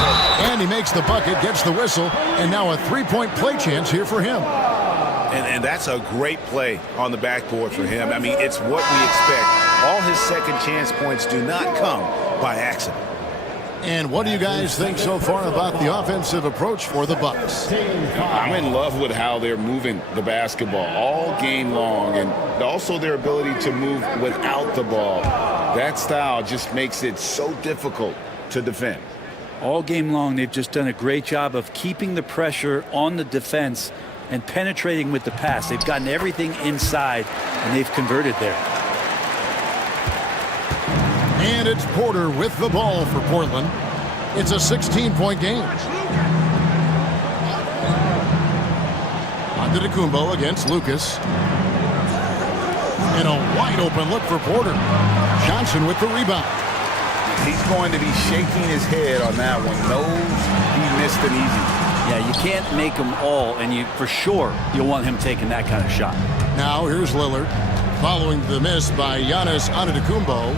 and he makes the bucket, gets the whistle, and now a three-point play chance here for him. And that's a great play on the backboard for him. I mean, it's what we expect. All his second chance points do not come by accident. And what do you guys think so far about the offensive approach for the Bucks? I'm in love with how they're moving the basketball all game long, and also their ability to move without the ball. That style just makes it so difficult to defend. All game long, they've just done a great job of keeping the pressure on the defense and penetrating with the pass. They've gotten everything inside, and they've converted there. And it's Porter with the ball for Portland. It's a 16-point game. Antetokounmpo against Lucas. And a wide-open look for Porter. Johnson with the rebound. He's going to be shaking his head on that one. Knows he missed an easy. Yeah, you can't make them all, and for sure you'll want him taking that kind of shot. Now here's Lillard, following the miss by Giannis Antetokounmpo.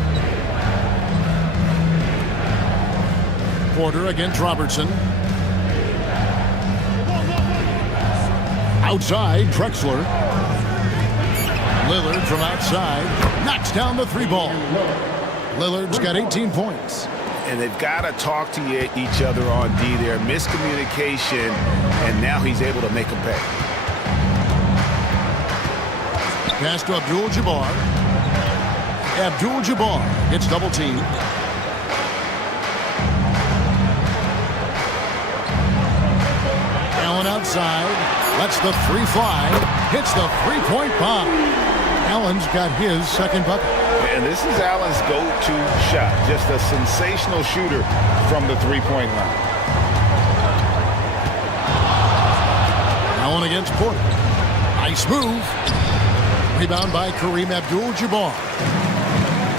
Porter against Robertson. Outside, Drexler. Lillard from outside knocks down the three ball. Lillard's got 18 points. And they've got to talk to each other on D there. Miscommunication, and now he's able to make them pay. Pass to Abdul-Jabbar. Abdul-Jabbar gets double teamed. Allen outside. Lets the three fly. Hits the three-point bomb. Allen's got his second bucket. And this is Allen's go-to shot. Just a sensational shooter from the three-point line. Allen against Porter. Nice move. Rebound by Kareem Abdul-Jabbar.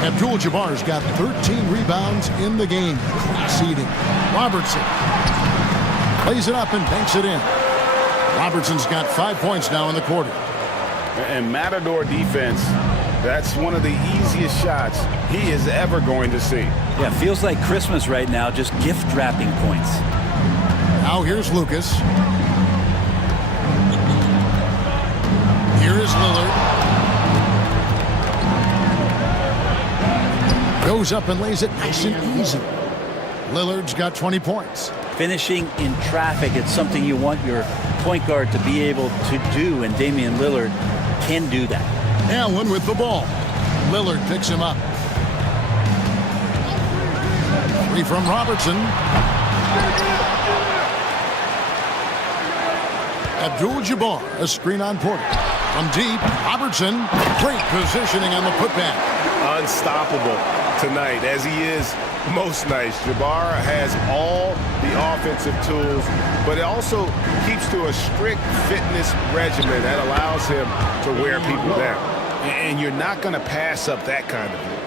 Abdul-Jabbar's got 13 rebounds in the game. Class eating. Robertson plays it up and banks it in. Robertson's got 5 points now in the quarter. And Matador defense, that's one of the easiest shots he is ever going to see. Yeah, feels like Christmas right now, just gift wrapping points. Now here's Lucas. Here is Lillard. Goes up and lays it nice and easy. Lillard's got 20 points. Finishing in traffic, it's something you want your point guard to be able to do, and Damian Lillard can do that. Allen with the ball. Lillard picks him up. Three from Robertson. Abdul-Jabbar, a screen on Porter. From deep, Robertson, great positioning on the putback. Unstoppable tonight, as he is most nights. Jabbar has all the offensive tools, but it also keeps to a strict fitness regimen that allows him to wear people down. And you're not going to pass up that kind of thing.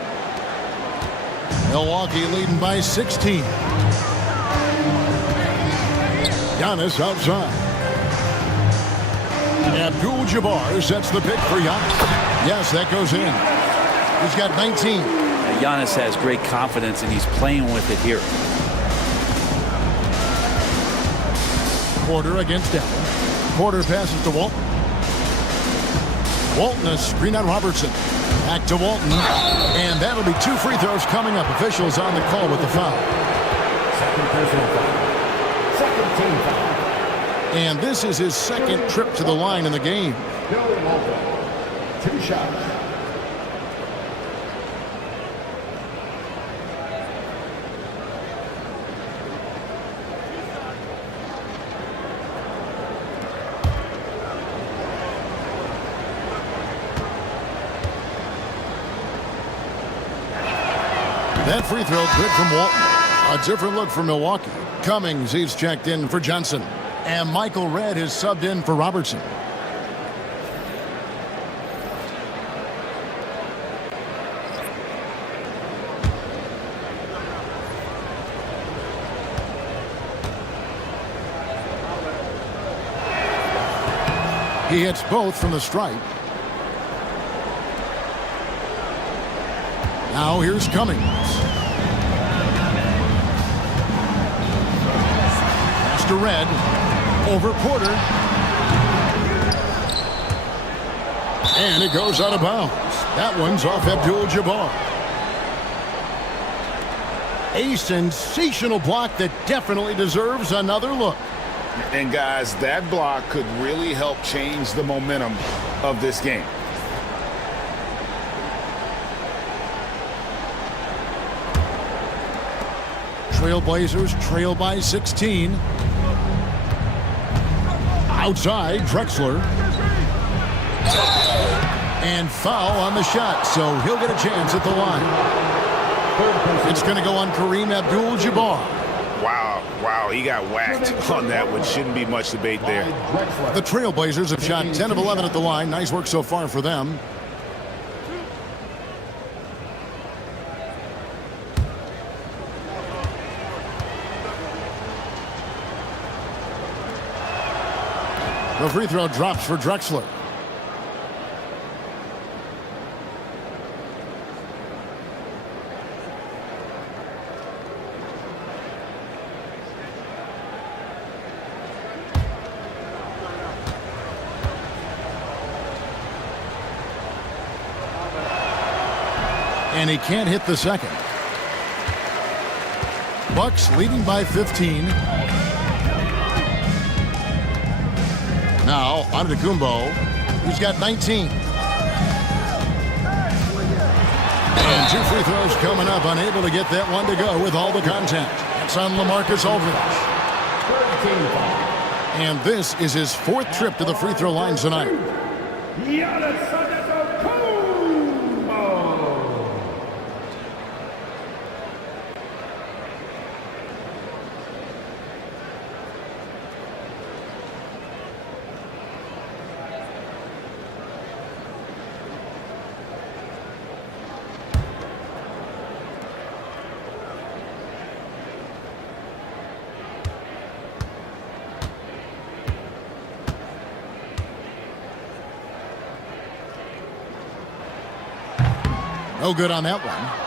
Milwaukee leading by 16. Giannis outside. Abdul-Jabbar sets the pick for Giannis. Yes, that goes in. He's got 19. Giannis has great confidence, and he's playing with it here. Porter against Allen. Porter passes to Walton. Walton, a screen on Robertson. Back to Walton. And that'll be 2 free throws coming up. Officials on the call with the foul. Second personal foul. Second team foul. And this is his second trip to the line in the game. Bill Walton. 2 shots. That free throw good from Walton. A different look for Milwaukee. Cummings, he's checked in for Johnson. And Michael Redd is subbed in for Robertson. He hits both from the stripe. Now here's Cummings. Pass to Redd. Over Porter. And it goes out of bounds. That one's off Abdul-Jabbar. A sensational block that definitely deserves another look. And guys, that block could really help change the momentum of this game. Trailblazers trail by 16. Outside, Drexler. And foul on the shot, so he'll get a chance at the line. It's going to go on Kareem Abdul-Jabbar. Wow, he got whacked on that one. Shouldn't be much debate there. The Trailblazers have shot 10 of 11 at the line. Nice work so far for them. The free throw drops for Drexler. And he can't hit the second. Bucks leading by 15. Now, Antetokounmpo, who's got 19. And two free throws coming up, unable to get that one to go with all the contact. It's on LaMarcus Aldridge. And this is his fourth trip to the free throw line tonight. No good on that one.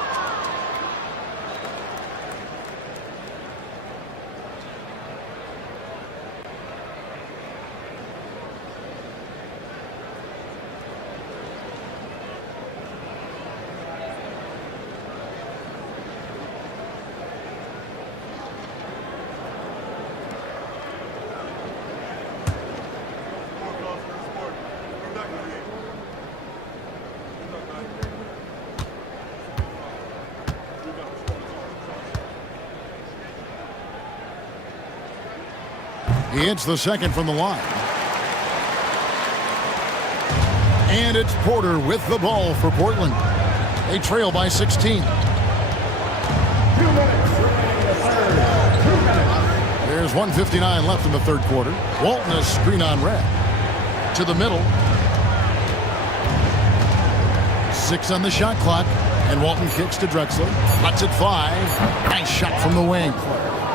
He hits the second from the line. And it's Porter with the ball for Portland. They trail by 16. 2 minutes remaining in the third. 2 minutes. There's 1:59 left in the third quarter. Walton a screen on Redd. To the middle. 6 on the shot clock. And Walton kicks to Drexler. Cuts it 5. Nice shot from the wing.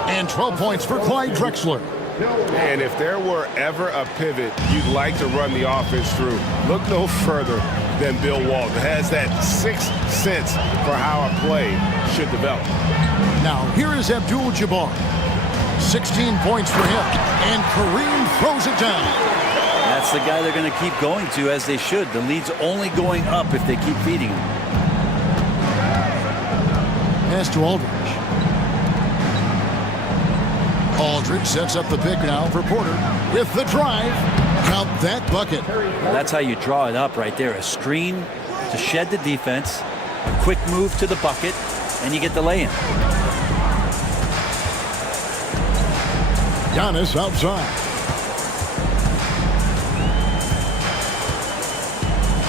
And 12 points for Clyde Drexler. And if there were ever a pivot you'd like to run the offense through, look no further than Bill Walton. Has that sixth sense for how a play should develop. Now, here is Abdul-Jabbar. 16 points for him. And Kareem throws it down. That's the guy they're going to keep going to, as they should. The lead's only going up if they keep feeding him. Pass to Aldridge. Aldridge sets up the pick now for Porter with the drive. Count that bucket. That's how you draw it up right there. A screen to shed the defense, a quick move to the bucket, and you get the lay-in. Giannis outside.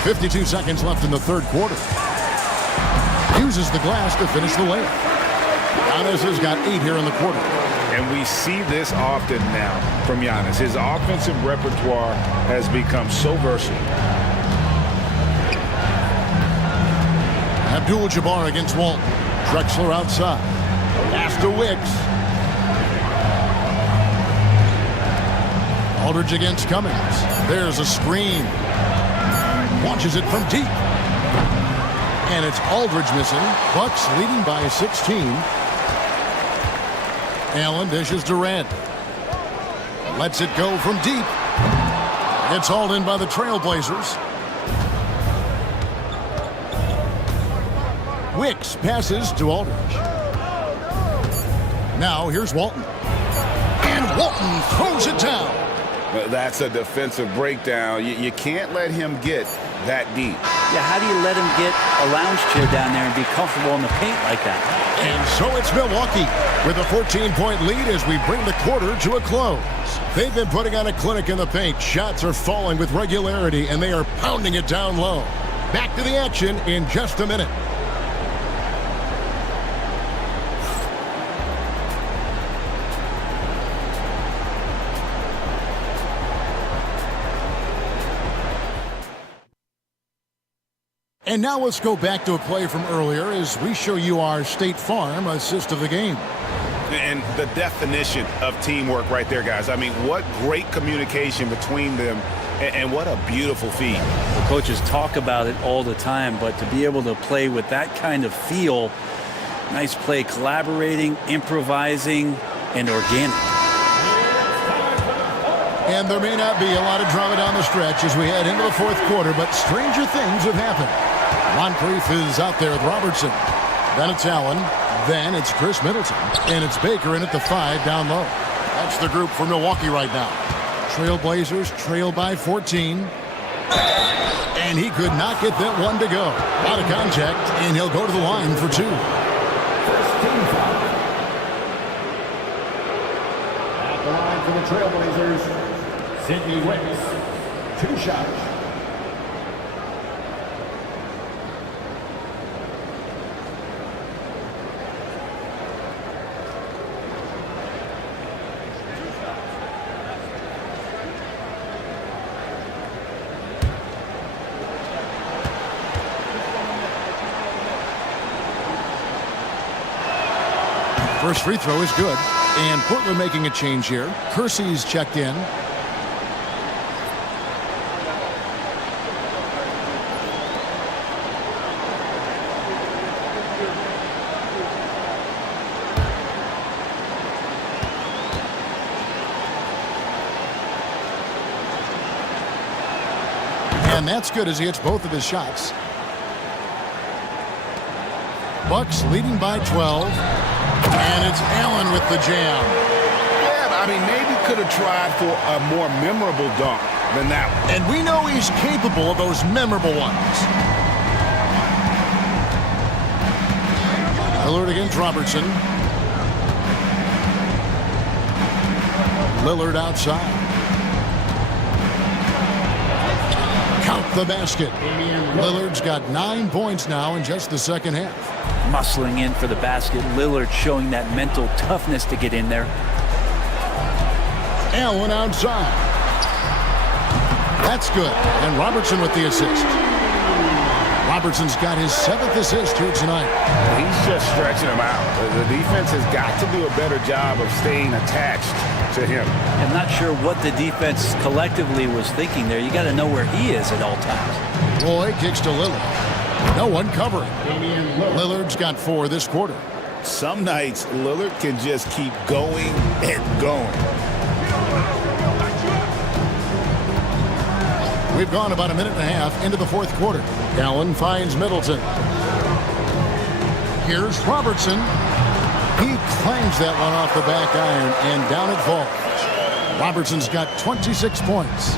52 seconds left in the third quarter. Uses the glass to finish the layup. Giannis has got 8 here in the quarter. And we see this often now from Giannis. His offensive repertoire has become so versatile. Abdul-Jabbar against Walton. Drexler outside. Pass to Wicks. Aldridge against Cummings. There's a screen. Launches it from deep. And it's Aldridge missing. Bucks leading by 16. Allen dishes to Red. Lets it go from deep. It's hauled in by the Trailblazers. Wicks passes to Aldridge. Now here's Walton. And Walton throws it down. That's a defensive breakdown. You can't let him get that deep. Yeah, how do you let him get a lounge chair down there and be comfortable in the paint like that? And so it's Milwaukee with a 14-point lead as we bring the quarter to a close. They've been putting on a clinic in the paint. Shots are falling with regularity, and they are pounding it down low. Back to the action in just a minute. And now let's go back to a play from earlier as we show you our State Farm assist of the game. And the definition of teamwork right there, guys. I mean, what great communication between them, and what a beautiful feed. The coaches talk about it all the time, but to be able to play with that kind of feel, nice play, collaborating, improvising, and organic. And there may not be a lot of drama down the stretch as we head into the fourth quarter, but stranger things have happened. Moncrief is out there with Robertson. Then it's Allen. Then it's Chris Middleton. And it's Baker in at the 5 down low. That's the group for Milwaukee right now. Trailblazers trail by 14. And he could not get that one to go. Out of contact, and he'll go to the line for 2. First team foul. At the line for the Trailblazers, Sidney Wicks. 2 shots. First free throw is good. And Portland making a change here. Kersey's checked in. And that's good as he hits both of his shots. Bucks leading by 12. And it's Allen with the jam. Yeah, I mean, maybe could have tried for a more memorable dunk than that one. And we know he's capable of those memorable ones. Lillard against Robertson. Lillard outside. Count the basket. Lillard's got 9 points now in just the second half. Muscling in for the basket. Lillard showing that mental toughness to get in there. Allen outside. That's good. And Robertson with the assist. Robertson's got his 7th assist here tonight. He's just stretching him out. The defense has got to do a better job of staying attached to him. I'm not sure what the defense collectively was thinking there. You got to know where he is at all times. Roy kicks to Lillard. No one covering. Lillard's got 4 this quarter. Some nights, Lillard can just keep going and going. We've gone about a minute and a half into the fourth quarter. Allen finds Middleton. Here's Robertson. He clangs that one off the back iron, and down it falls. Robertson's got 26 points.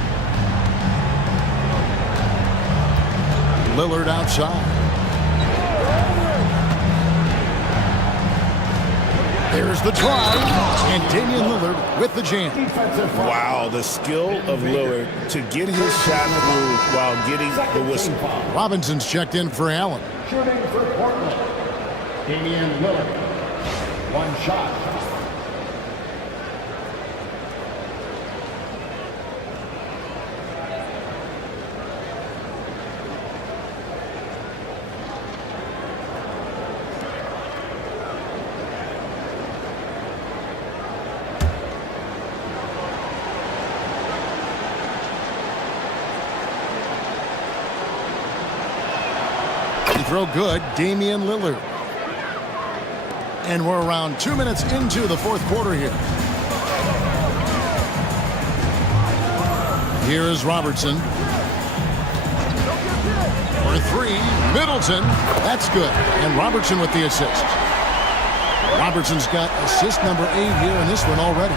Lillard outside. There's the try, and Damian Lillard with the jam. Wow, the skill of Lillard to get his shot through while getting the whistle. Robinson's checked in for Allen. Shooting for Portland, Damian Lillard. One shot. Throw good, Damian Lillard. And we're around 2 minutes into the fourth quarter here. Here is Robertson. For three, Middleton. That's good. And Robertson with the assist. Robertson's got assist number 8 here in this one already.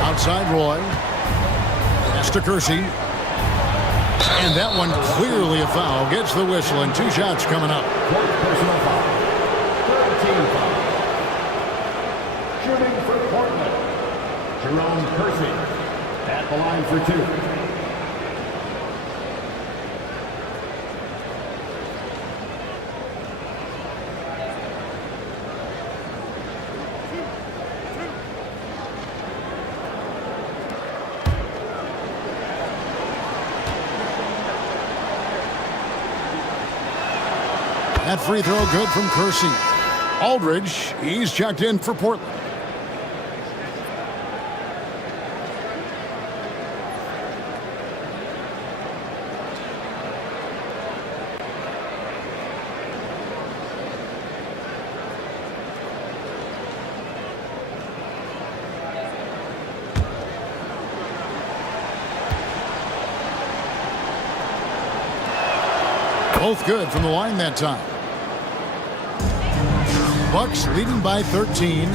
Outside Roy. Pass to Kersey. And that one clearly a foul. Gets the whistle and 2 shots coming up. Fourth personal foul. Third team foul. Shooting for Portland. Jerome Kersey at the line for 2. That free throw good from Kersey. Aldridge, he's checked in for Portland. Both good from the line that time. Bucks leading by 13.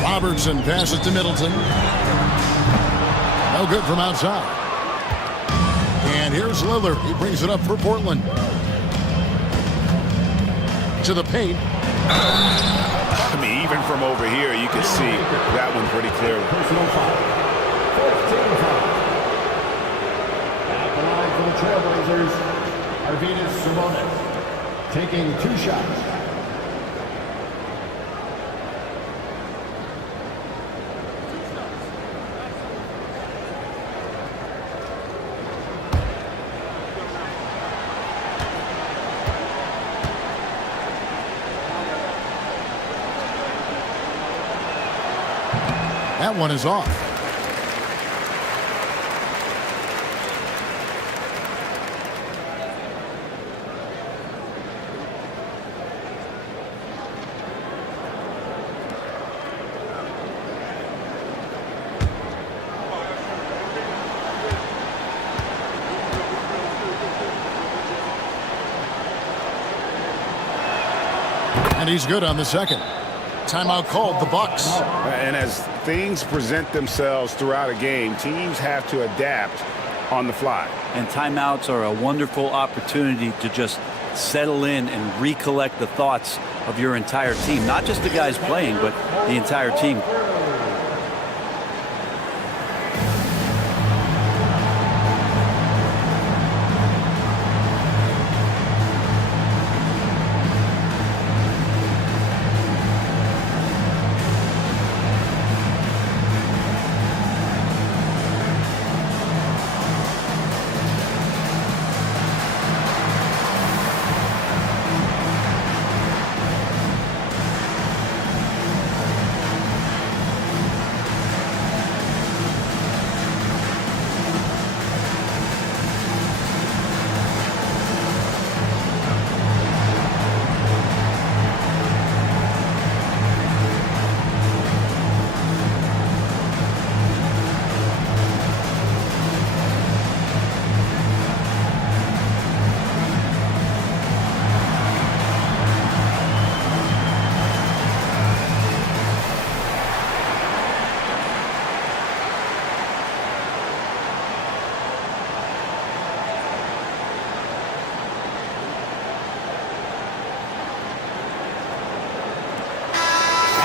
Robertson passes to Middleton. No good from outside. And here's Lillard. He brings it up for Portland. To the paint. I mean, even from over here, you can see that one pretty clearly. Personal foul. Fourth team foul. At the line for the Trailblazers, Arvydas Sabonis. Taking 2 shots. That one is off. And he's good on the second. Timeout called, the Bucks. And as things present themselves throughout a game, teams have to adapt on the fly. And timeouts are a wonderful opportunity to just settle in and recollect the thoughts of your entire team. Not just the guys playing, but the entire team.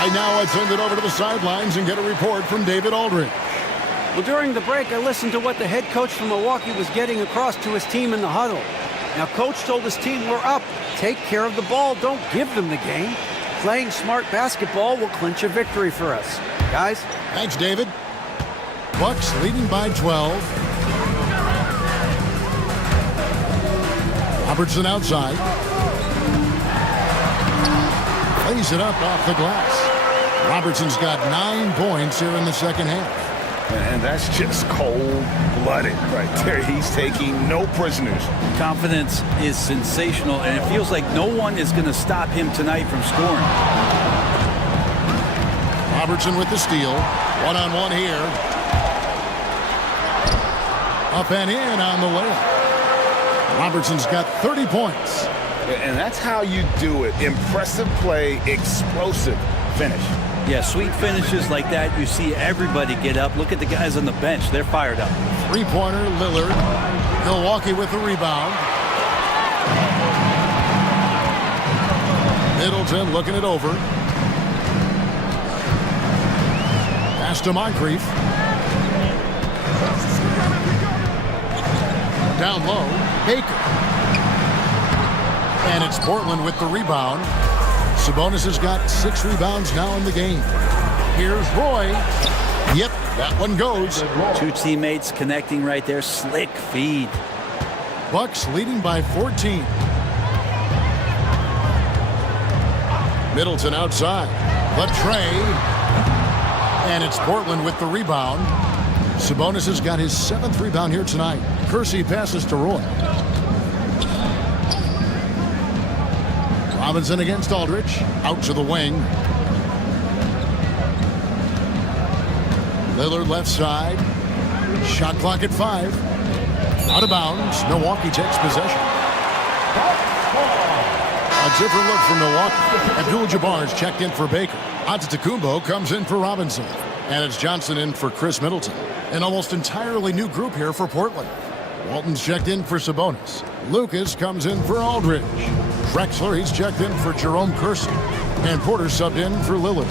Right now, I send it over to the sidelines and get a report from David Aldridge. Well, during the break, I listened to what the head coach from Milwaukee was getting across to his team in the huddle. Now, coach told his team, we're up. Take care of the ball. Don't give them the game. Playing smart basketball will clinch a victory for us. Guys? Thanks, David. Bucks leading by 12. Robertson outside. Plays it up off the glass. Robertson's got 9 points here in the second half. And that's just cold-blooded right there. He's taking no prisoners. Confidence is sensational, and it feels like no one is going to stop him tonight from scoring. Robertson with the steal. One-on-one here. Up and in on the layup. Robertson's got 30 points. And that's how you do it. Impressive play, explosive finish. Yeah, sweet finishes like that, you see everybody get up. Look at the guys on the bench. They're fired up. Three-pointer, Lillard. Milwaukee with the rebound. Middleton looking it over. Pass to Moncrief. Down low, Baker. And it's Portland with the rebound. Sabonis has got 6 rebounds now in the game. Here's Roy. Yep, that one goes. 2 teammates connecting right there. Slick feed. Bucks leading by 14. Middleton outside. Latrey. And it's Portland with the rebound. Sabonis has got his 7th rebound here tonight. Kersey passes to Roy. Robinson against Aldridge. Out to the wing. Lillard left side. Shot clock at 5. Out of bounds. Milwaukee takes possession. A different look for Milwaukee. Abdul-Jabbar's checked in for Baker. Antetokounmpo comes in for Robinson. And it's Johnson in for Chris Middleton. An almost entirely new group here for Portland. Walton's checked in for Sabonis. Lucas comes in for Aldridge. Drexler, he's checked in for Jerome Kersey. And Porter subbed in for Lillard.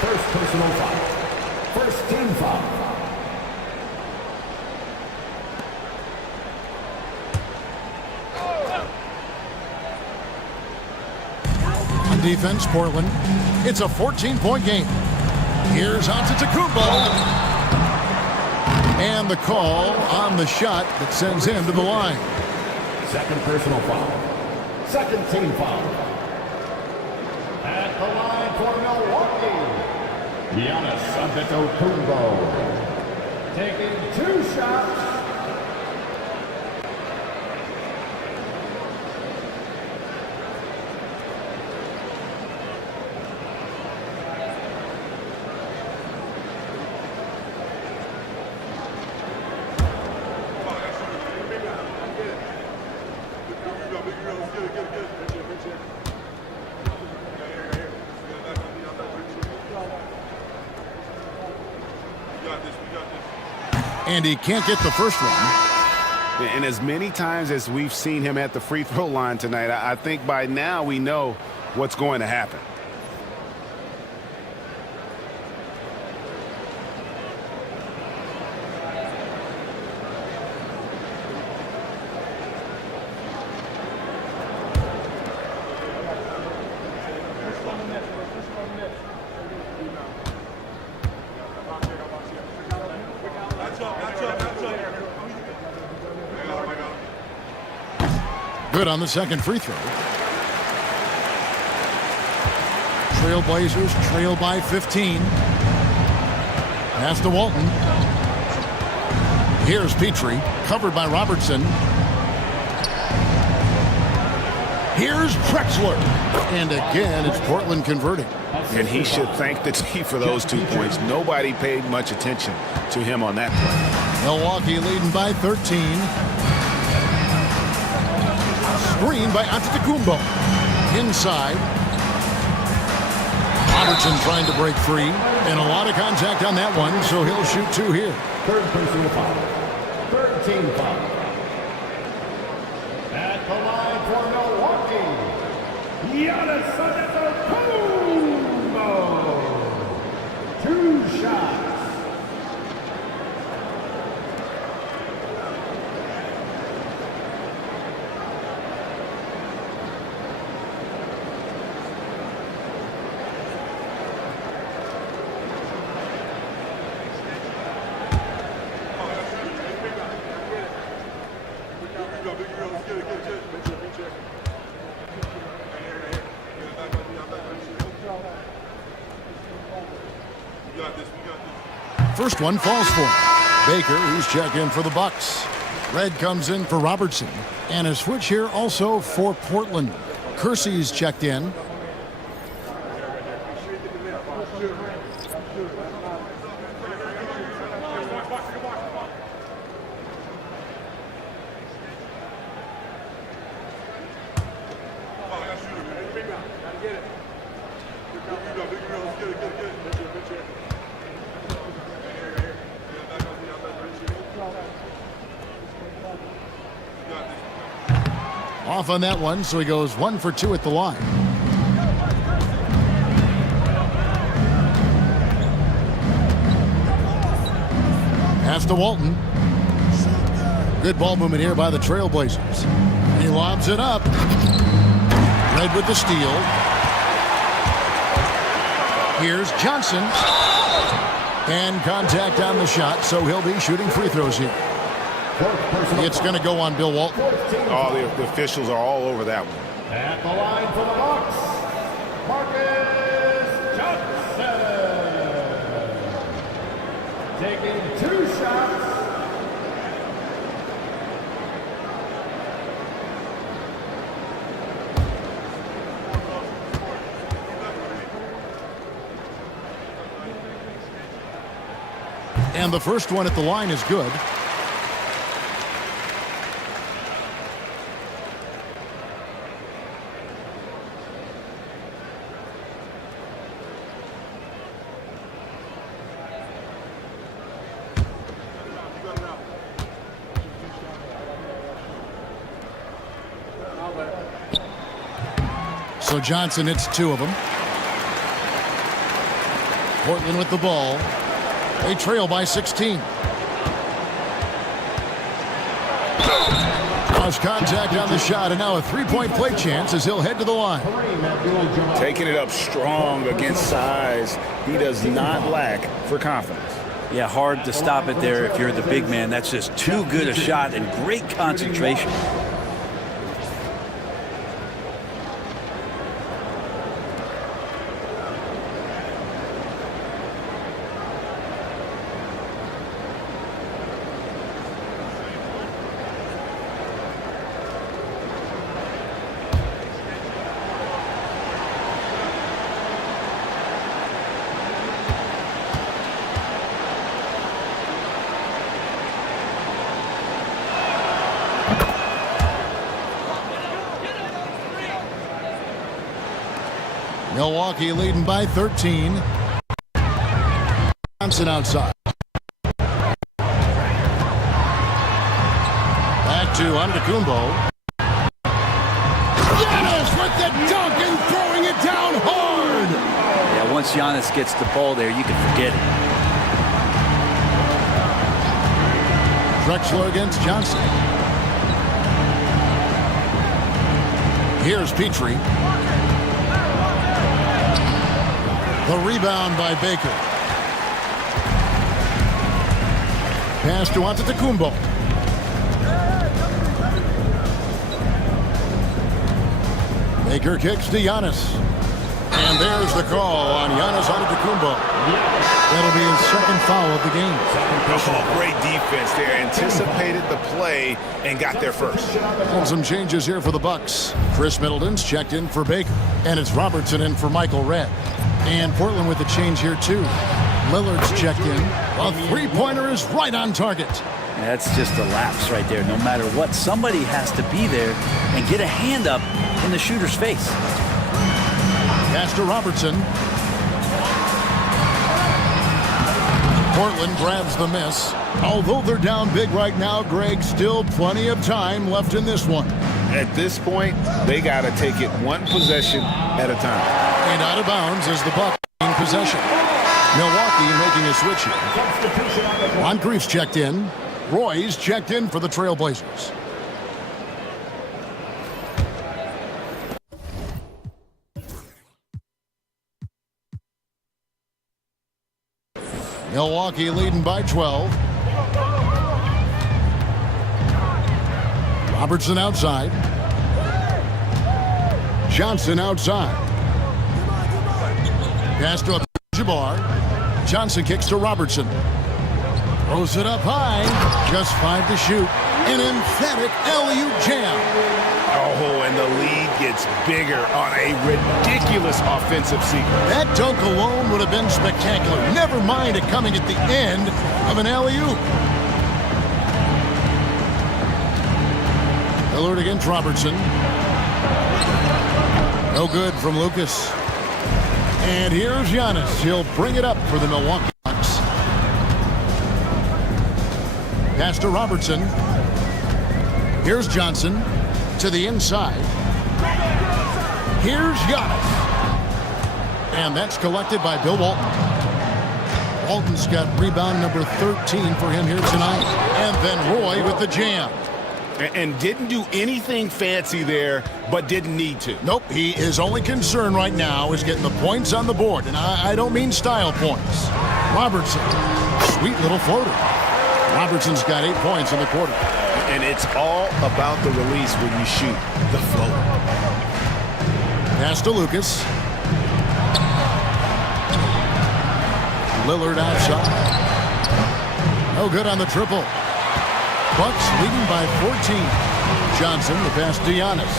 First personal foul. First team foul. On defense, Portland. It's a 14-point game. Here's Antetokounmpo. And the call on the shot that sends him to the line. Second personal foul. Second team foul. At the line for Milwaukee, Giannis Antetokounmpo. Taking 2 shots. And he can't get the first one. And as many times as we've seen him at the free throw line tonight, I think by now we know what's going to happen. Good on the second free throw. Trailblazers trail by 15. Pass to Walton. Here's Petrie, covered by Robertson. Here's Drexler. And again, it's Portland converting. And he should thank the team for those 2 points. Nobody paid much attention to him on that play. Milwaukee leading by 13. Screen by Antetokounmpo. Inside. Robertson trying to break free. And a lot of contact on that one, so he'll shoot 2 here. Third personal foul. Third team foul. At the line for Milwaukee, Giannis Antetokounmpo. shots. First one falls for Baker. He's checked in for the Bucks. Red comes in for Robertson. And a switch here also for Portland. Kersey's checked in. Off on that one, so he goes 1 for 2 at the line. Pass to Walton. Good ball movement here by the Trailblazers. He lobs it up. Red with the steal. Here's Johnson. And contact on the shot, so he'll be shooting free throws here. It's going to go on Bill Walton. Oh, the officials are all over that one. At the line for the Bucks, Marcus Johnson. Taking 2 shots. And the first one at the line is good. So Johnson hits 2 of them. Portland with the ball. They trail by 16. Cross contact on the shot, and now a 3-point play chance as he'll head to the line. Taking it up strong against size. He does not lack for confidence. Yeah, hard to stop it there if you're the big man. That's just too good a shot and great concentration. Milwaukee leading by 13. Johnson outside. Back to Antetokounmpo. Giannis with the dunk and throwing it down hard. Yeah, once Giannis gets the ball there, you can forget it. Drexler against Johnson. Here's Petrie. The rebound by Baker. Pass to Antetokounmpo. Baker kicks to Giannis. And there's the call on Giannis Antetokounmpo. That'll be his second foul of the game. Oh, great defense there. Anticipated the play and got there first. And some changes here for the Bucks. Chris Middleton's checked in for Baker. And it's Robertson in for Michael Redd. And Portland with a change here, too. Lillard's checked in. A three-pointer is right on target. That's just a lapse right there. No matter what, somebody has to be there and get a hand up in the shooter's face. Pass to Robertson. Portland grabs the miss. Although they're down big right now, Greg, still plenty of time left in this one. At this point, they got to take it one possession at a time. And out of bounds is the Bucks in possession. Milwaukee making a switch here. Substitution on the play. Moncrief's checked in. Roy's checked in for the Trailblazers. Milwaukee leading by 12. Robertson outside. Johnson outside. Pass to Jabbar. Johnson kicks to Robertson. Throws it up high. Just 5 to shoot. An emphatic alley-oop jam. Oh, and the lead gets bigger on a ridiculous offensive sequence. That dunk alone would have been spectacular. Never mind it coming at the end of an alley-oop. Lillard against Robertson. No good from Lucas. And here's Giannis. He'll bring it up for the Milwaukee Bucks. Pass to Robertson. Here's Johnson to the inside. Here's Giannis. And that's collected by Bill Walton. Walton's got rebound number 13 for him here tonight. And then Roy with the jam. And didn't do anything fancy there, but didn't need to. Nope, his only concern right now is getting the points on the board. And I don't mean style points. Robertson, sweet little floater. Robertson's got 8 points in the quarter. And it's all about the release when you shoot the floater. Pass to Lucas. Lillard outside. No good on the triple. Bucks leading by 14. Johnson, the pass to Giannis.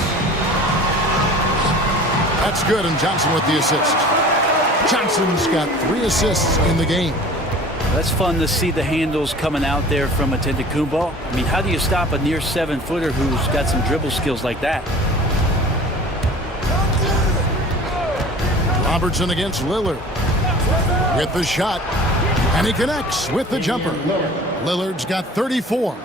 That's good, and Johnson with the assist. Johnson's got 3 assists in the game. That's fun to see the handles coming out there from Antetokounmpo. I mean, how do you stop a near 7-footer who's got some dribble skills like that? Robertson against Lillard. With the shot. And he connects with the jumper. Lillard's got 34.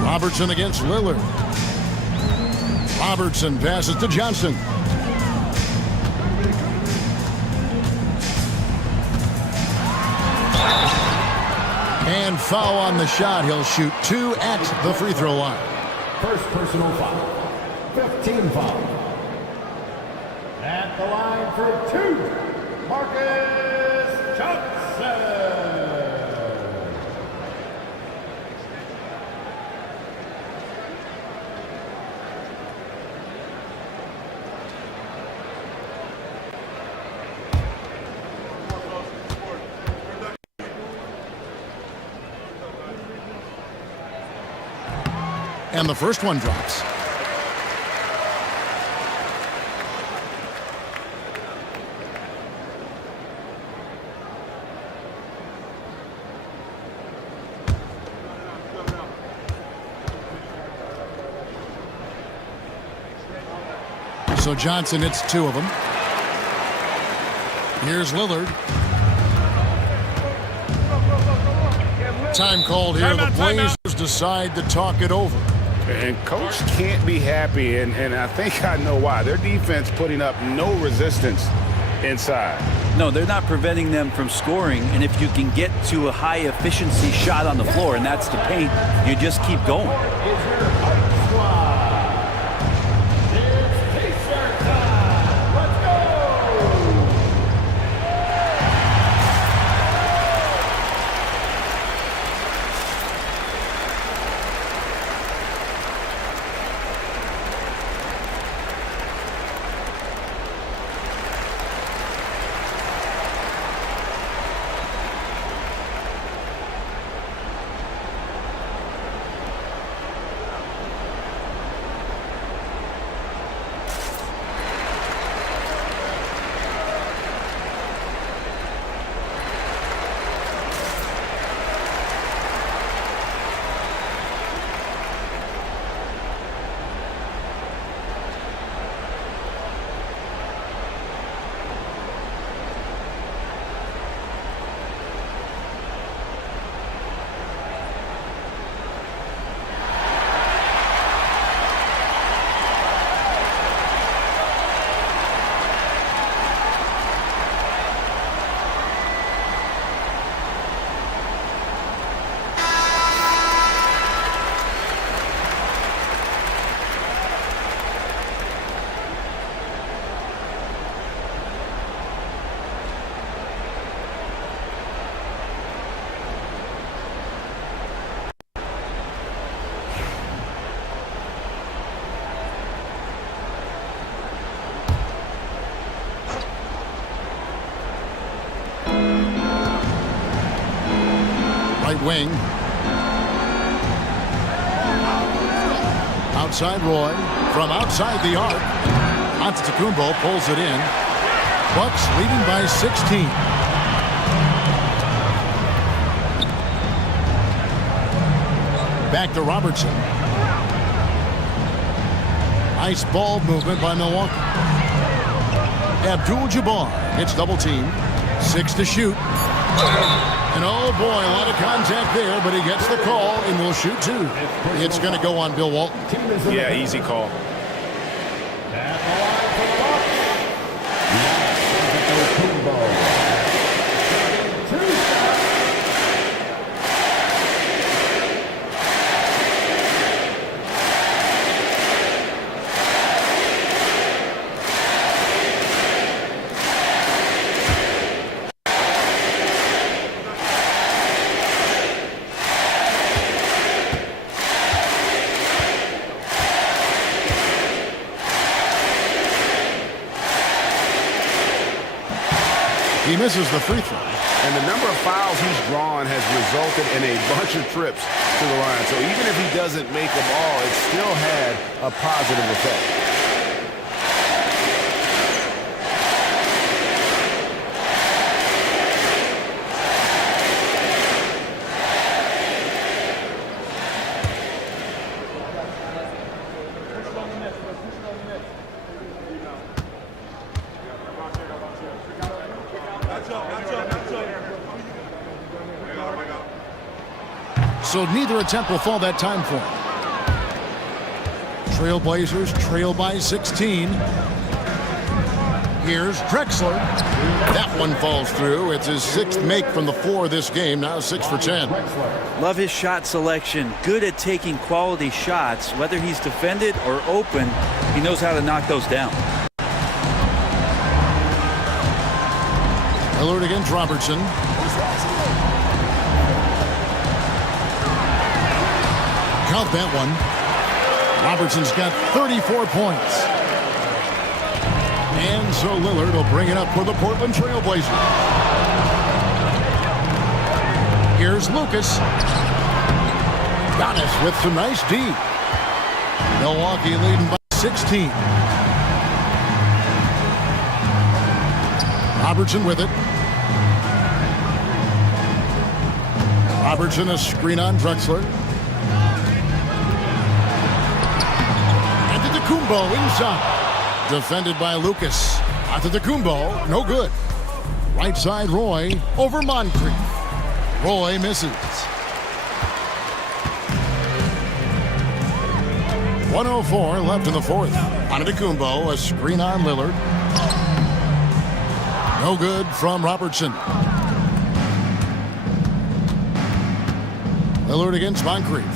Robertson against Lillard. Robertson passes to Johnson. And foul on the shot. He'll shoot 2 at the free throw line. First personal foul. 15 foul. At the line for 2, Marcus Johnson. And the first one drops. So Johnson hits 2 of them. Here's Lillard. Time called here. The Blazers decide to talk it over. And Coach can't be happy, and I think I know why. Their defense putting up no resistance inside. No, they're not preventing them from scoring, and if you can get to a high efficiency shot on the floor, and that's the paint, you just keep going. right wing. Outside Roy. From outside the arc. Antetokounmpo pulls it in. Bucks leading by 16. Back to Robertson. Nice ball movement by Milwaukee. Abdul-Jabbar gets double teamed. 6 to shoot. And oh boy, a lot of contact there, but he gets the call and will shoot 2. It's going to go on Bill Walton. Yeah, easy call. He misses the free throw. And the number of fouls he's drawn has resulted in a bunch of trips to the line. So even if he doesn't make them all, it still had a positive effect. So neither attempt will fall that time for him. Trailblazers trail by 16. Here's Drexler. That one falls through. It's his 6th make from the floor this game. Now 6 for 10. Love his shot selection. Good at taking quality shots. Whether he's defended or open, he knows how to knock those down. Lillard against Robertson. Count that one. Robertson's got 34 points. And so Lillard will bring it up for the Portland Trailblazers. Here's Lucas. Giannis with some nice D. Milwaukee leading by 16. Robertson with it. Robertson a screen on Drexler. Antetokounmpo inside. Defended by Lucas. Antetokounmpo, no good. Right side Roy over Moncrief. Roy misses. 1:04 left in the fourth. Antetokounmpo, a screen on Lillard. No good from Robertson. Lillard against Moncrief.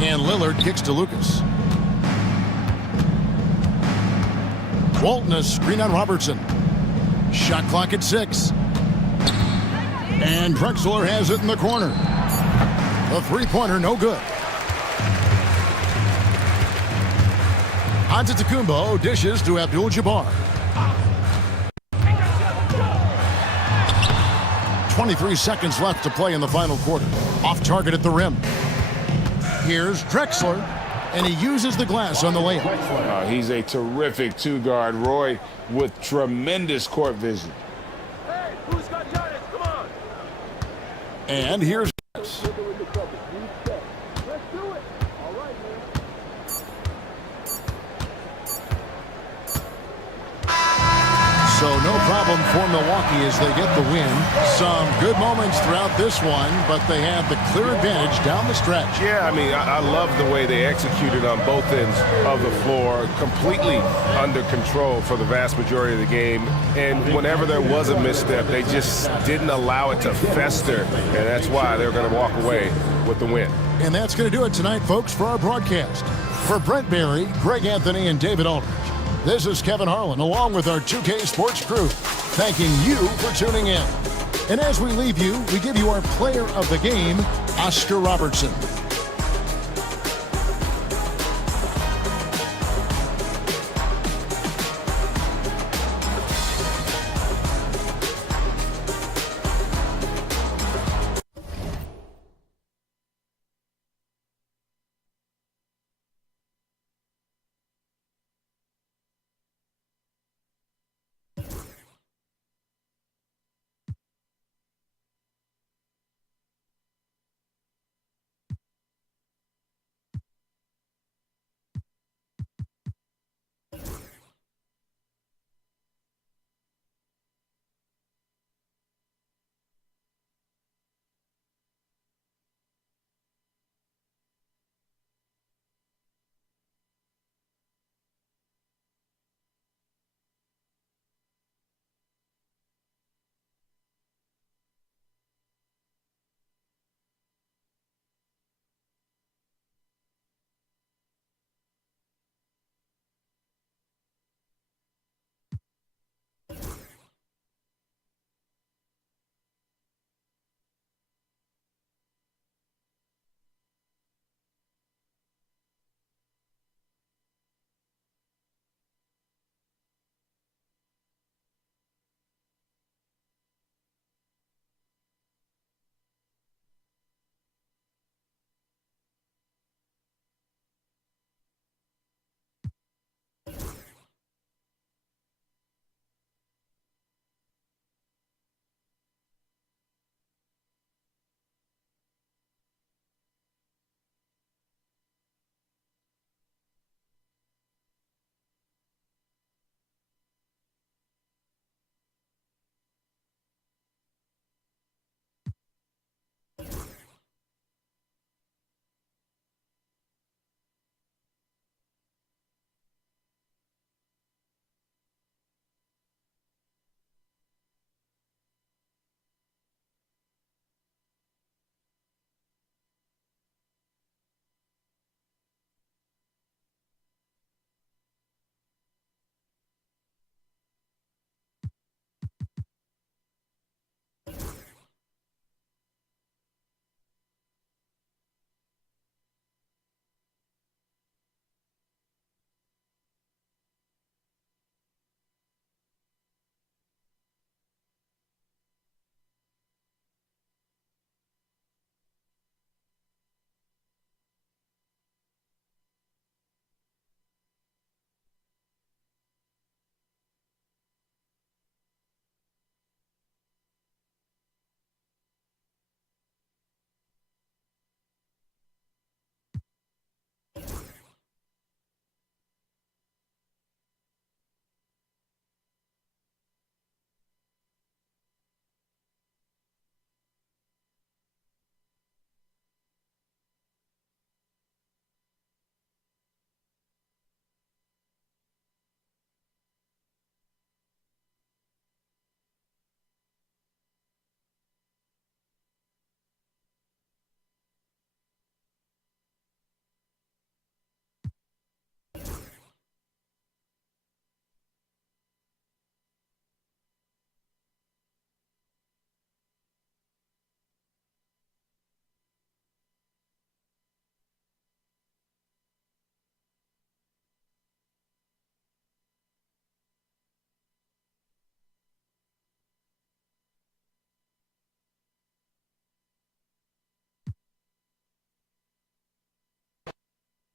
And Lillard kicks to Lucas. Walton a screen on Robertson. Shot clock at 6. And Drexler has it in the corner. The three-pointer no good. Antetokounmpo dishes to Abdul-Jabbar. 23 seconds left to play in the final quarter. Off target at the rim. Here's Drexler, and he uses the glass on the layup. He's a terrific two-guard. Roy with tremendous court vision. Hey, who's got Giannis? Come on. And here's Let's do it. All right, man. So no problem for Milwaukee as they get the win. Some good moments throughout this one, but they have the clear advantage down the stretch. Yeah, I mean, I love the way they executed on both ends of the floor, completely under control for the vast majority of the game. And whenever there was a misstep, they just didn't allow it to fester, and that's why they're going to walk away with the win. And that's going to do it tonight, folks, for our broadcast. For Brent Barry, Greg Anthony, and David Aldridge, this is Kevin Harlan, along with our 2K Sports crew, thanking you for tuning in. And as we leave you, we give you our player of the game, Oscar Robertson.